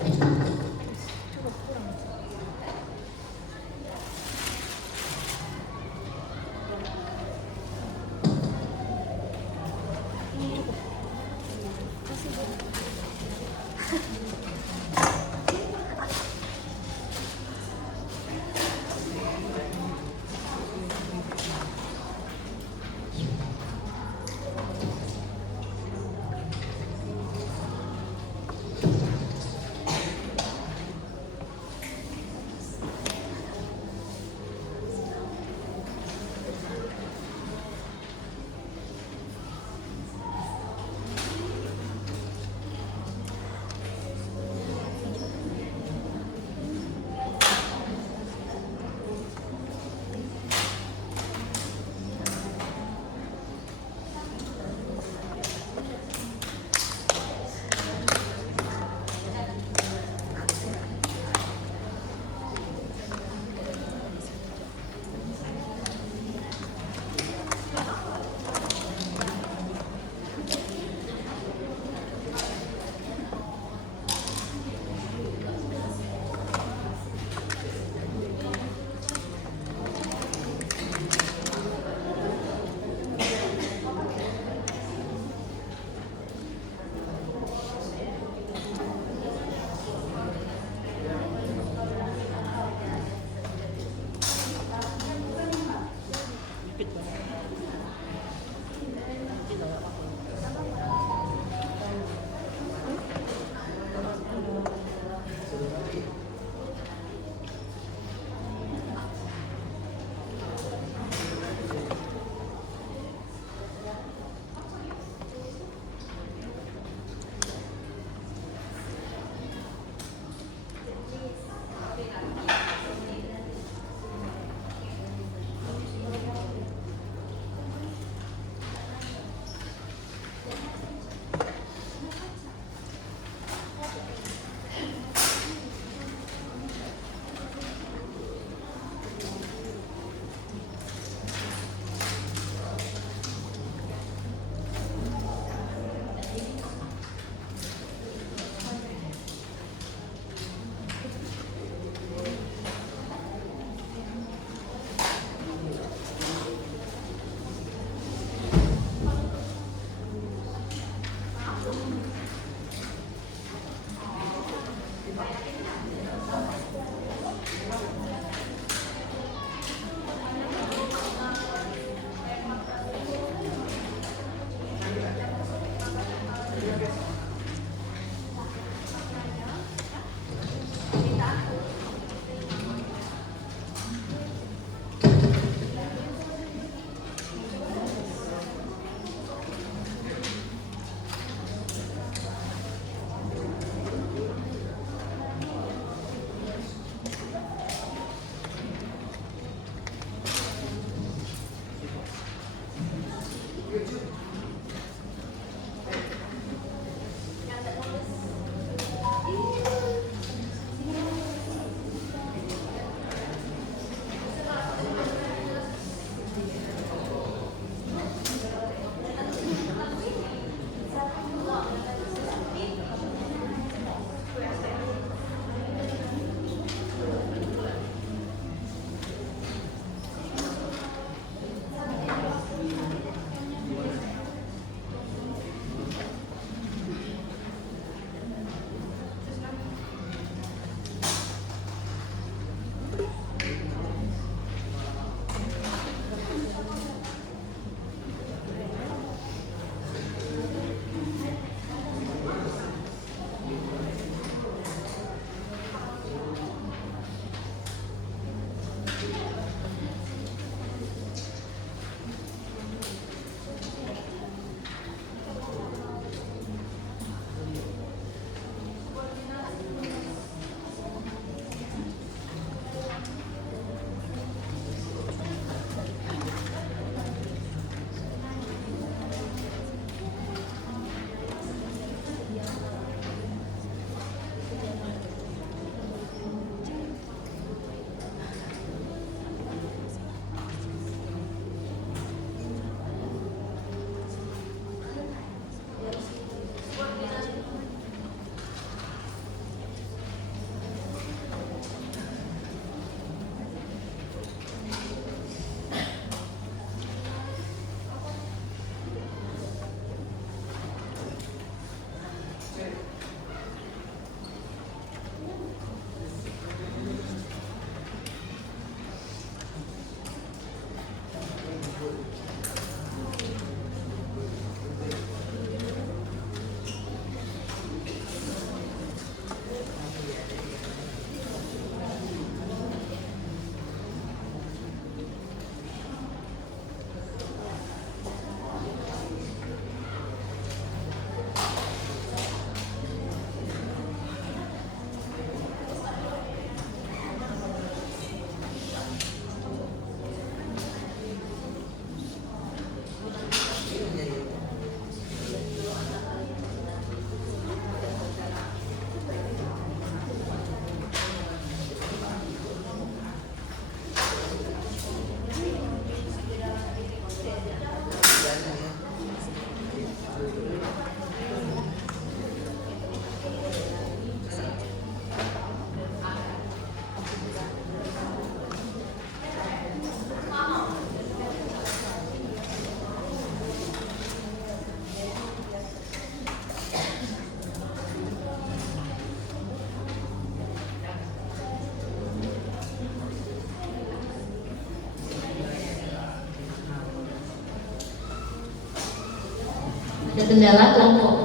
Ada kendala kelompok?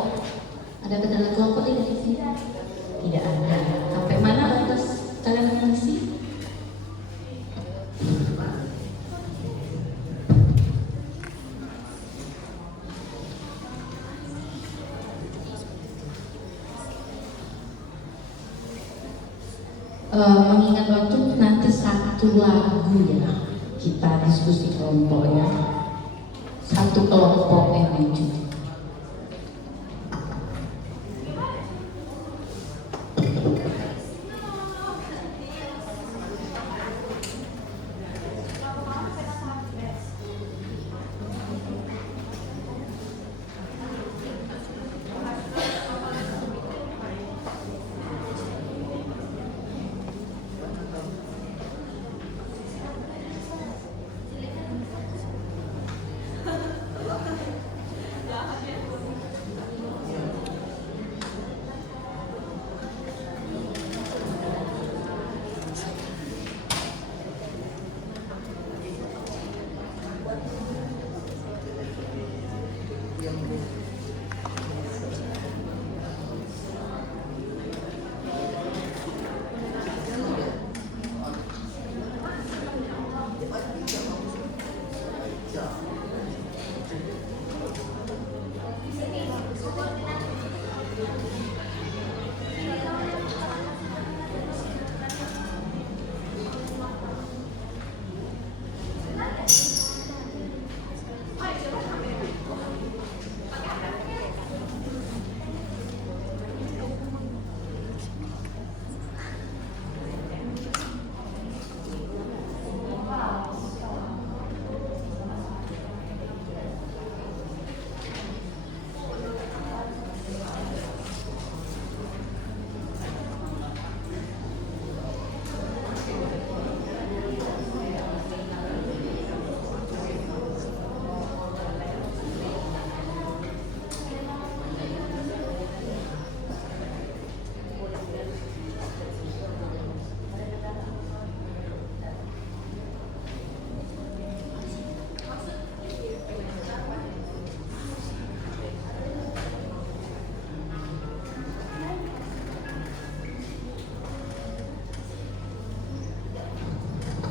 Ada kendala kelompok tidak di sini? Tidak ada. Sampai mana batas kalian mengisi? Mengingat waktu nanti satu lagu ya kita diskusi kelompok ya, satu kelompok yang maju.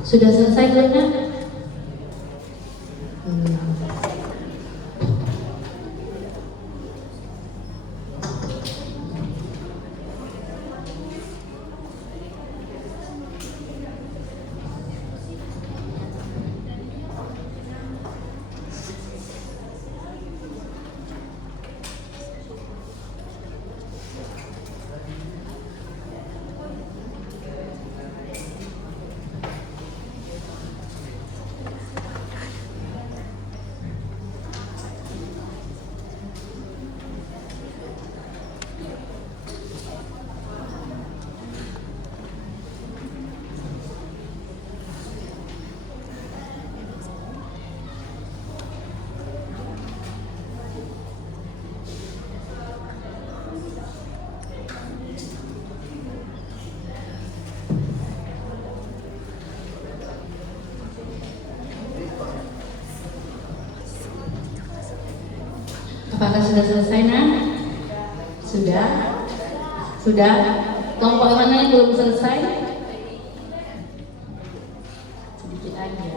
Sudah selesai belum nak? Apakah sudah selesai nak? Sudah? Sudah? Kelompok mana yang belum selesai? Sedikit aja.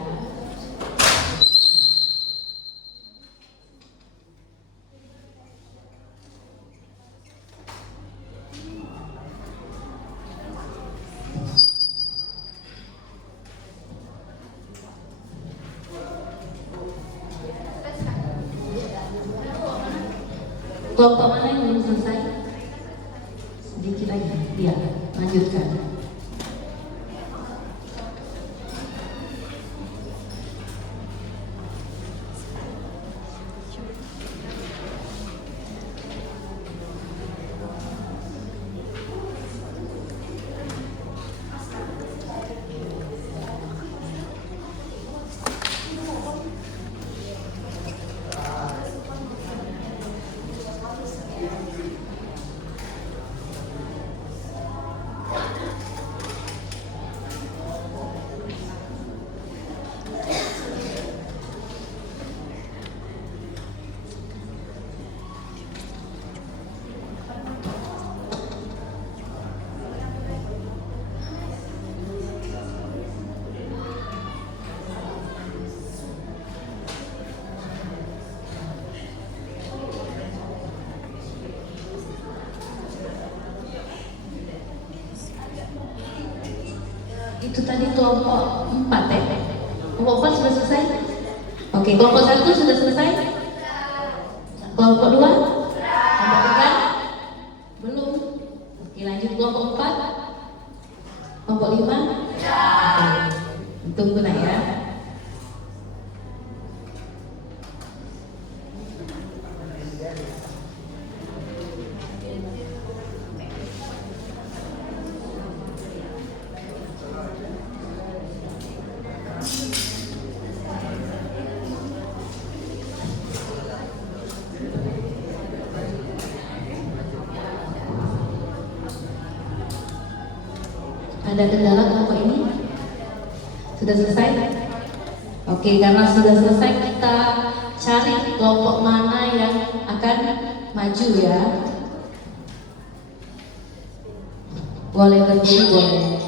Kelompok mana yang belum selesai? Sedikit lagi, ya, lanjutkan. Itu tadi kelompok 4 ya? Kelompok 4 sudah selesai? Oke, kelompok 1 sudah selesai? Kelompok 2? Kelompok 3? Belum. Oke, lanjut kelompok 4. Kelompok 5? Oke, tunggu nak ya. Ada kendala kelompok ini? Sudah selesai? Oke, karena sudah selesai kita cari kelompok mana yang akan maju ya. Boleh berdiri, boleh.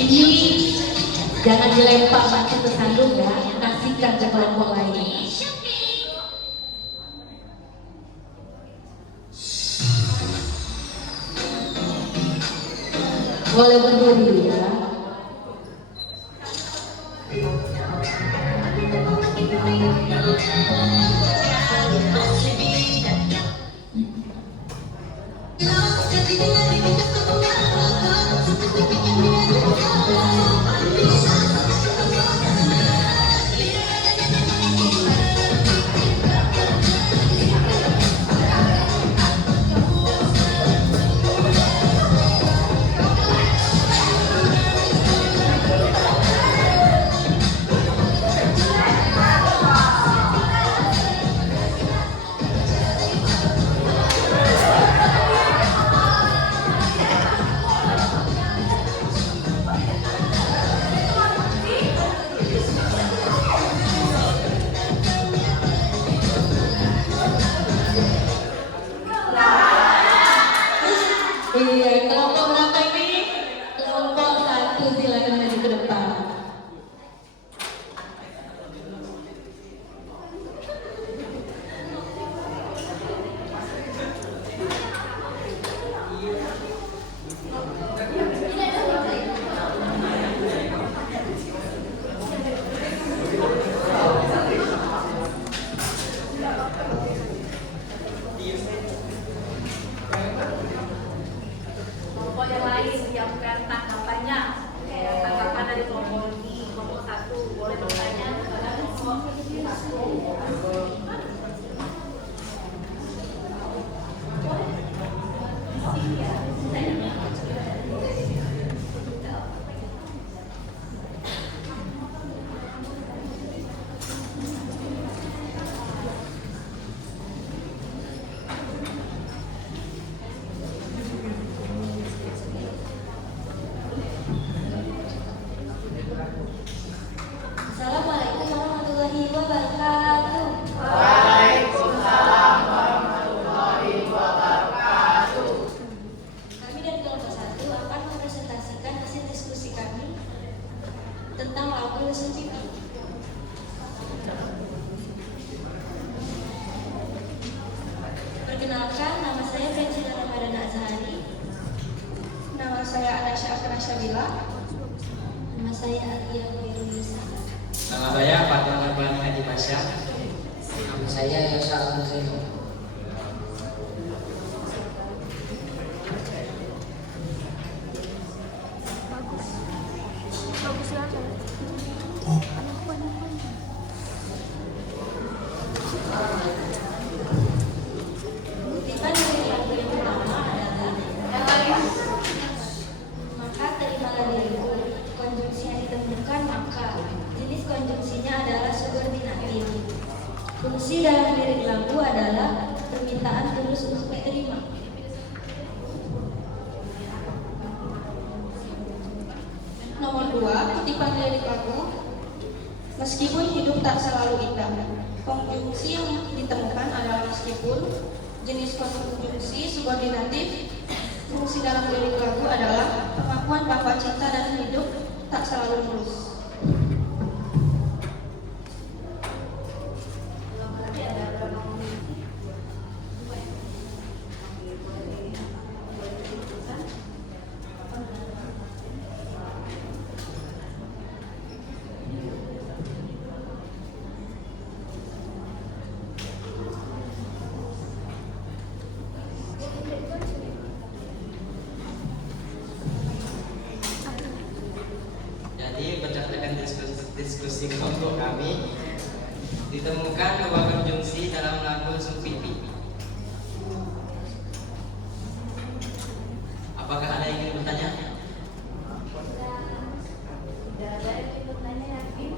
Ini jangan dilempar nanti tersandung ya, kasihkan ke kelompok lain. Boleh berdiri ya. Iya, kelompok berapa ini? Kelompok 1, silakan maju ke depan. Kelompok yang lain yang tanggapannya, tanggapan dari kelompok ini, kelompok 1 boleh bertanya kepada kelompok 1. Assalamualaikum warahmatullahi wabarakatuh. Kami dari kelompok 1 akan mempresentasikan hasil diskusi kami tentang lagu Listen TV. Perkenalkan, nama saya Francina Ramadhana Azhari. Nama saya Anasya Afrashabila. Nama saya Alia Khairunisa. Nama saya Fatul Nabila Haji Pasha. Nama saya Yasa Al-Zain. Kutipan dari lagu yang pertama adalah maka terimalah diriku. Konjungsi yang ditemukan maka. Jenis konjungsinya adalah subordinatif. Fungsi dalam lirik lagu adalah permintaan tulus untuk diterima. Nomor 2, kutipan lirik lagu. Meskipun hidup tak selalu indah. Konjungsi yang ditemukan adalah meskipun. Jenis konjungsi subordinatif. Fungsi dalam lirik lagu adalah pengakuan bahwa cinta dan hidup tak selalu mulus. fungsi kelompok kami. Ditemukan dua konjungsi dalam lagu Supipi. Apakah ada yang ingin bertanya? Tidak ada yang ingin bertanya, yakin?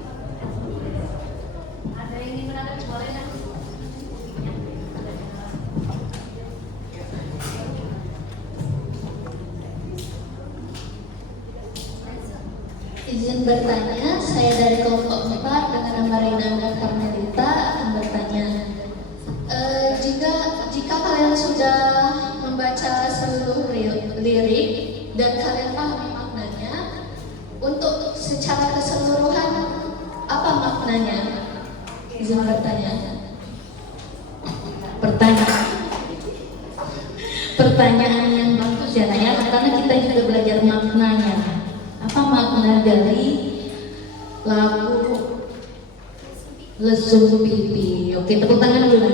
Ada yang ingin menanggapi, boleh kan? Izin bertanya, saya dari kelompok 4 dengan nama Renanda Karmelita akan bertanya. Jika kalian sudah membaca seluruh lirik dan kalian pahami maknanya, untuk secara keseluruhan apa maknanya? Izin bertanya. Pertanyaan yang bagus ya Naya, karena kita juga belajar maknanya. Apa makna dari lagu Lesung Pipi? Oke, tepuk tangan dulu.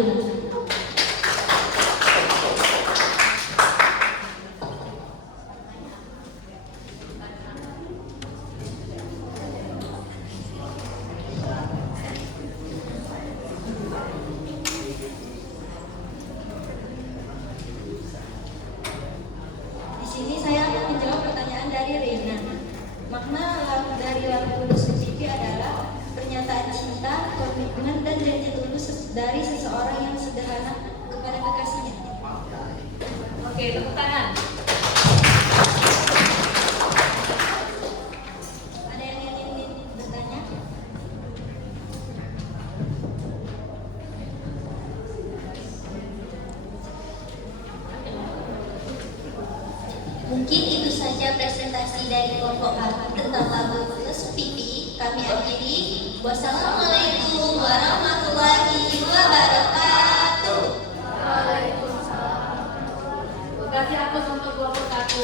Di sini saya akan menjawab pertanyaan dari Reina. Makna dari lagu Lesung Pipi adalah pernyataan cinta, komitmen, dan janji tulus dari seseorang yang sederhana kepada kekasihnya. Oke, tepuk tangan. Ada yang ingin bertanya? Mungkin itu saja presentasi dari kelompok kami tentang lagu Lesung Pipi. Kami akhiri. Wassalamualaikum warahmatullahi wabarakatuh. Kasih aplaus untuk kelompok aku.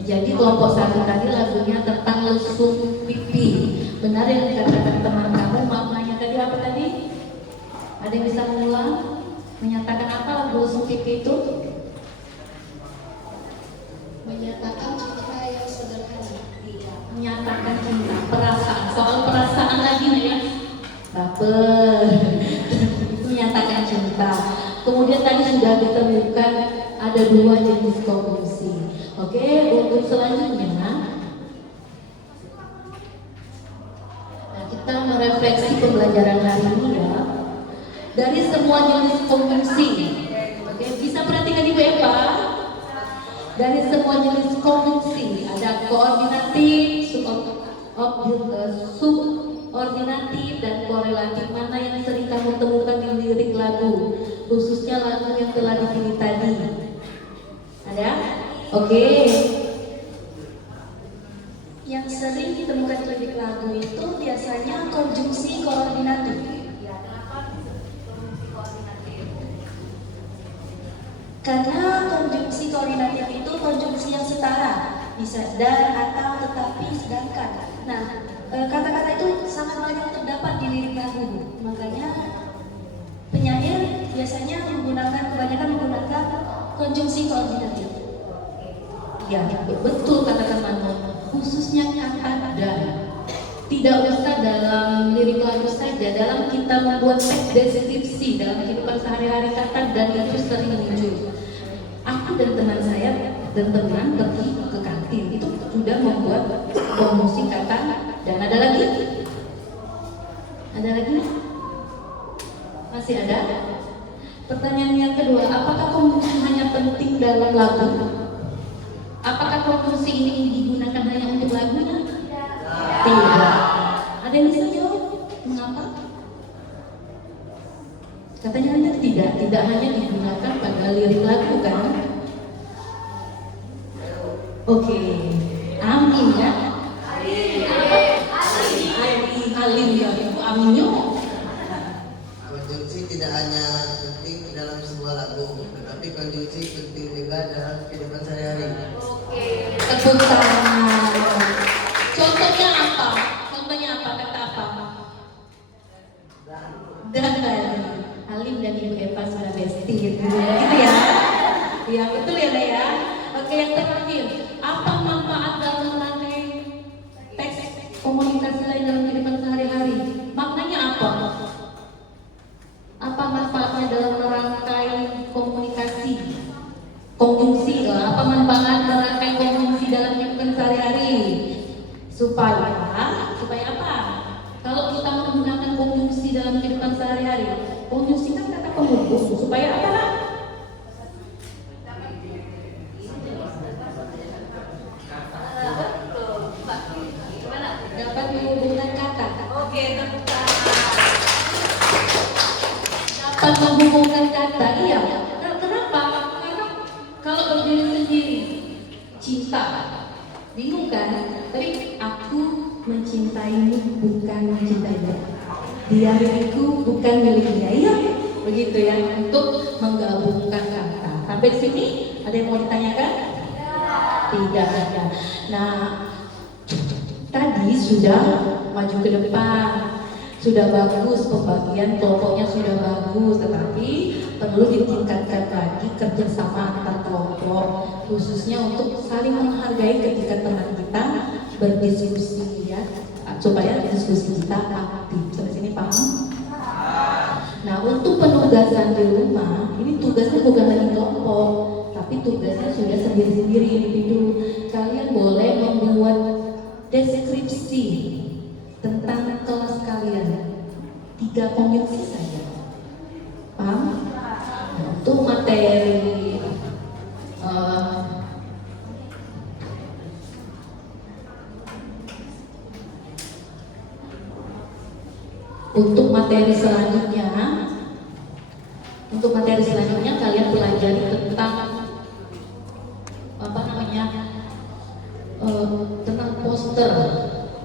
Jadi kelompok 1 tadi lagunya tentang lesung pipi. Benar yang dikatakan teman kamu, maknanya tadi apa tadi? Ada yang bisa mengulang? Menyatakan apa lagu lesung pipi itu? Menyatakan cinta yang sederhana. Menyatakan cinta, perasaan. Soal perasaan lagi nih ya. Baper. Menyatakan cinta. Kemudian tadi sudah ditemukan ada 2 jenis konjungsi. Oke, untuk selanjutnya, nah kita merefleksi pembelajaran hari ini ya. Dari semua jenis konjungsi, oke, bisa perhatikan Ibu Eva. Dari semua jenis konjungsi ada koordinatif, subordinatif, dan korelatif. Mana yang sering kamu temukan di lirik lagu, khususnya lagu yang telah dipilih tadi? Ada? Oke. Yang sering ditemukan di lirik lagu itu biasanya konjungsi koordinatif. Ya, kenapa konjungsi koordinatif? Karena konjungsi koordinatif itu konjungsi yang setara, bisa dan, atau, tetapi, sedangkan. Nah, kata-kata itu sangat banyak terdapat di lirik lagu. Makanya penyair biasanya kebanyakan menggunakan konjungsi koordinatif. Ya, betul kata teman-teman. Khususnya kata dan. Tidak usah dalam lirik lagu saja, dalam kita membuat teks deskripsi dalam kehidupan sehari-hari kata dan itu sering muncul. Aku dan teman saya dan teman pergi ke kantin itu sudah membuat konjungsi kata dan. Ada lagi? Ada lagi? Masih ada? Pertanyaan yang kedua, apakah konjungsi hanya penting dalam lagu? Apakah konjungsi ini digunakan hanya untuk lagunya? Tidak. Ada yang bisa jawab? Mengapa? Katanya Anda tidak hanya digunakan pada lirik lagu kan? Oke, amin ya. Alim ya, Ibu aminnya. Konjungsi tidak hanya penting dalam sebuah lagu, tetapi konjungsi penting juga dalam kehidupan sehari-hari. Tepuk tangan. Contohnya apa? Contohnya apa? Kata apa? Dan Alim dan Ibu Eva sudah bestie gitu ya. Supaya apa? Kalau kita menggunakan konjungsi dalam kehidupan sehari-hari, konjungsi kan kata penghubung. Supaya apa, Nak? Dapat menghubungkan kata. Oke, tepuk tangan. Dapat menghubungkan kata, iya. Nah, kenapa? Karena kalau berdiri sendiri, cinta, bingung kan? Tapi aku mencintaimu bukan mencintaimu. Dia milikku bukan milik dia. Iya, begitu ya. Untuk menggabungkan kata. Sampai sini ada yang mau ditanyakan? Tidak ada. Nah, tadi sudah maju ke depan, sudah bagus pembagian kelompoknya sudah bagus, tetapi perlu ditingkatkan lagi kerjasama antar kelompok, khususnya untuk saling menghargai ketika teman kita berdiskusi ya, supaya diskusi kita aktif. Sampai sini paham? Nah, untuk penugasan di rumah, ini tugasnya bukan lagi kelompok, tapi tugasnya sudah sendiri-sendiri individu. Kalian boleh membuat deskripsi tentang kelas kalian, 3 konjungsi saja. Paham? Nah, untuk materi selanjutnya kalian pelajari tentang tentang poster.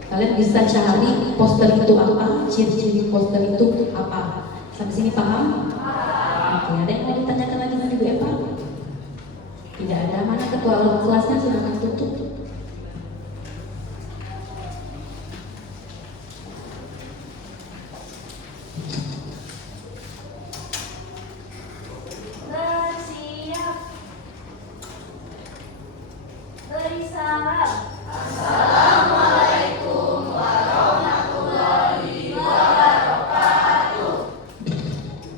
Kalian bisa cari poster itu apa, ciri-ciri poster itu apa. Sampai sini paham? Oke, ada yang mau ditanyakan lagi sama Ibu Eva? Tidak ada. Mana ketua kelasnya? Silakan tutup. Bersiap. Beri salam.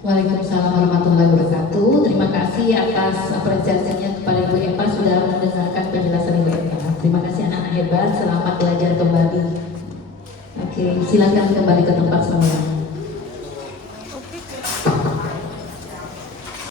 Waalaikumsalam warahmatullahi wabarakatuh. Terima kasih atas apresiasinya kepada Ibu Eva sudah mendengarkan penjelasan Ibu Eva. Terima kasih anak-anak hebat. Selamat belajar kembali. Oke, silakan kembali ke tempat semula.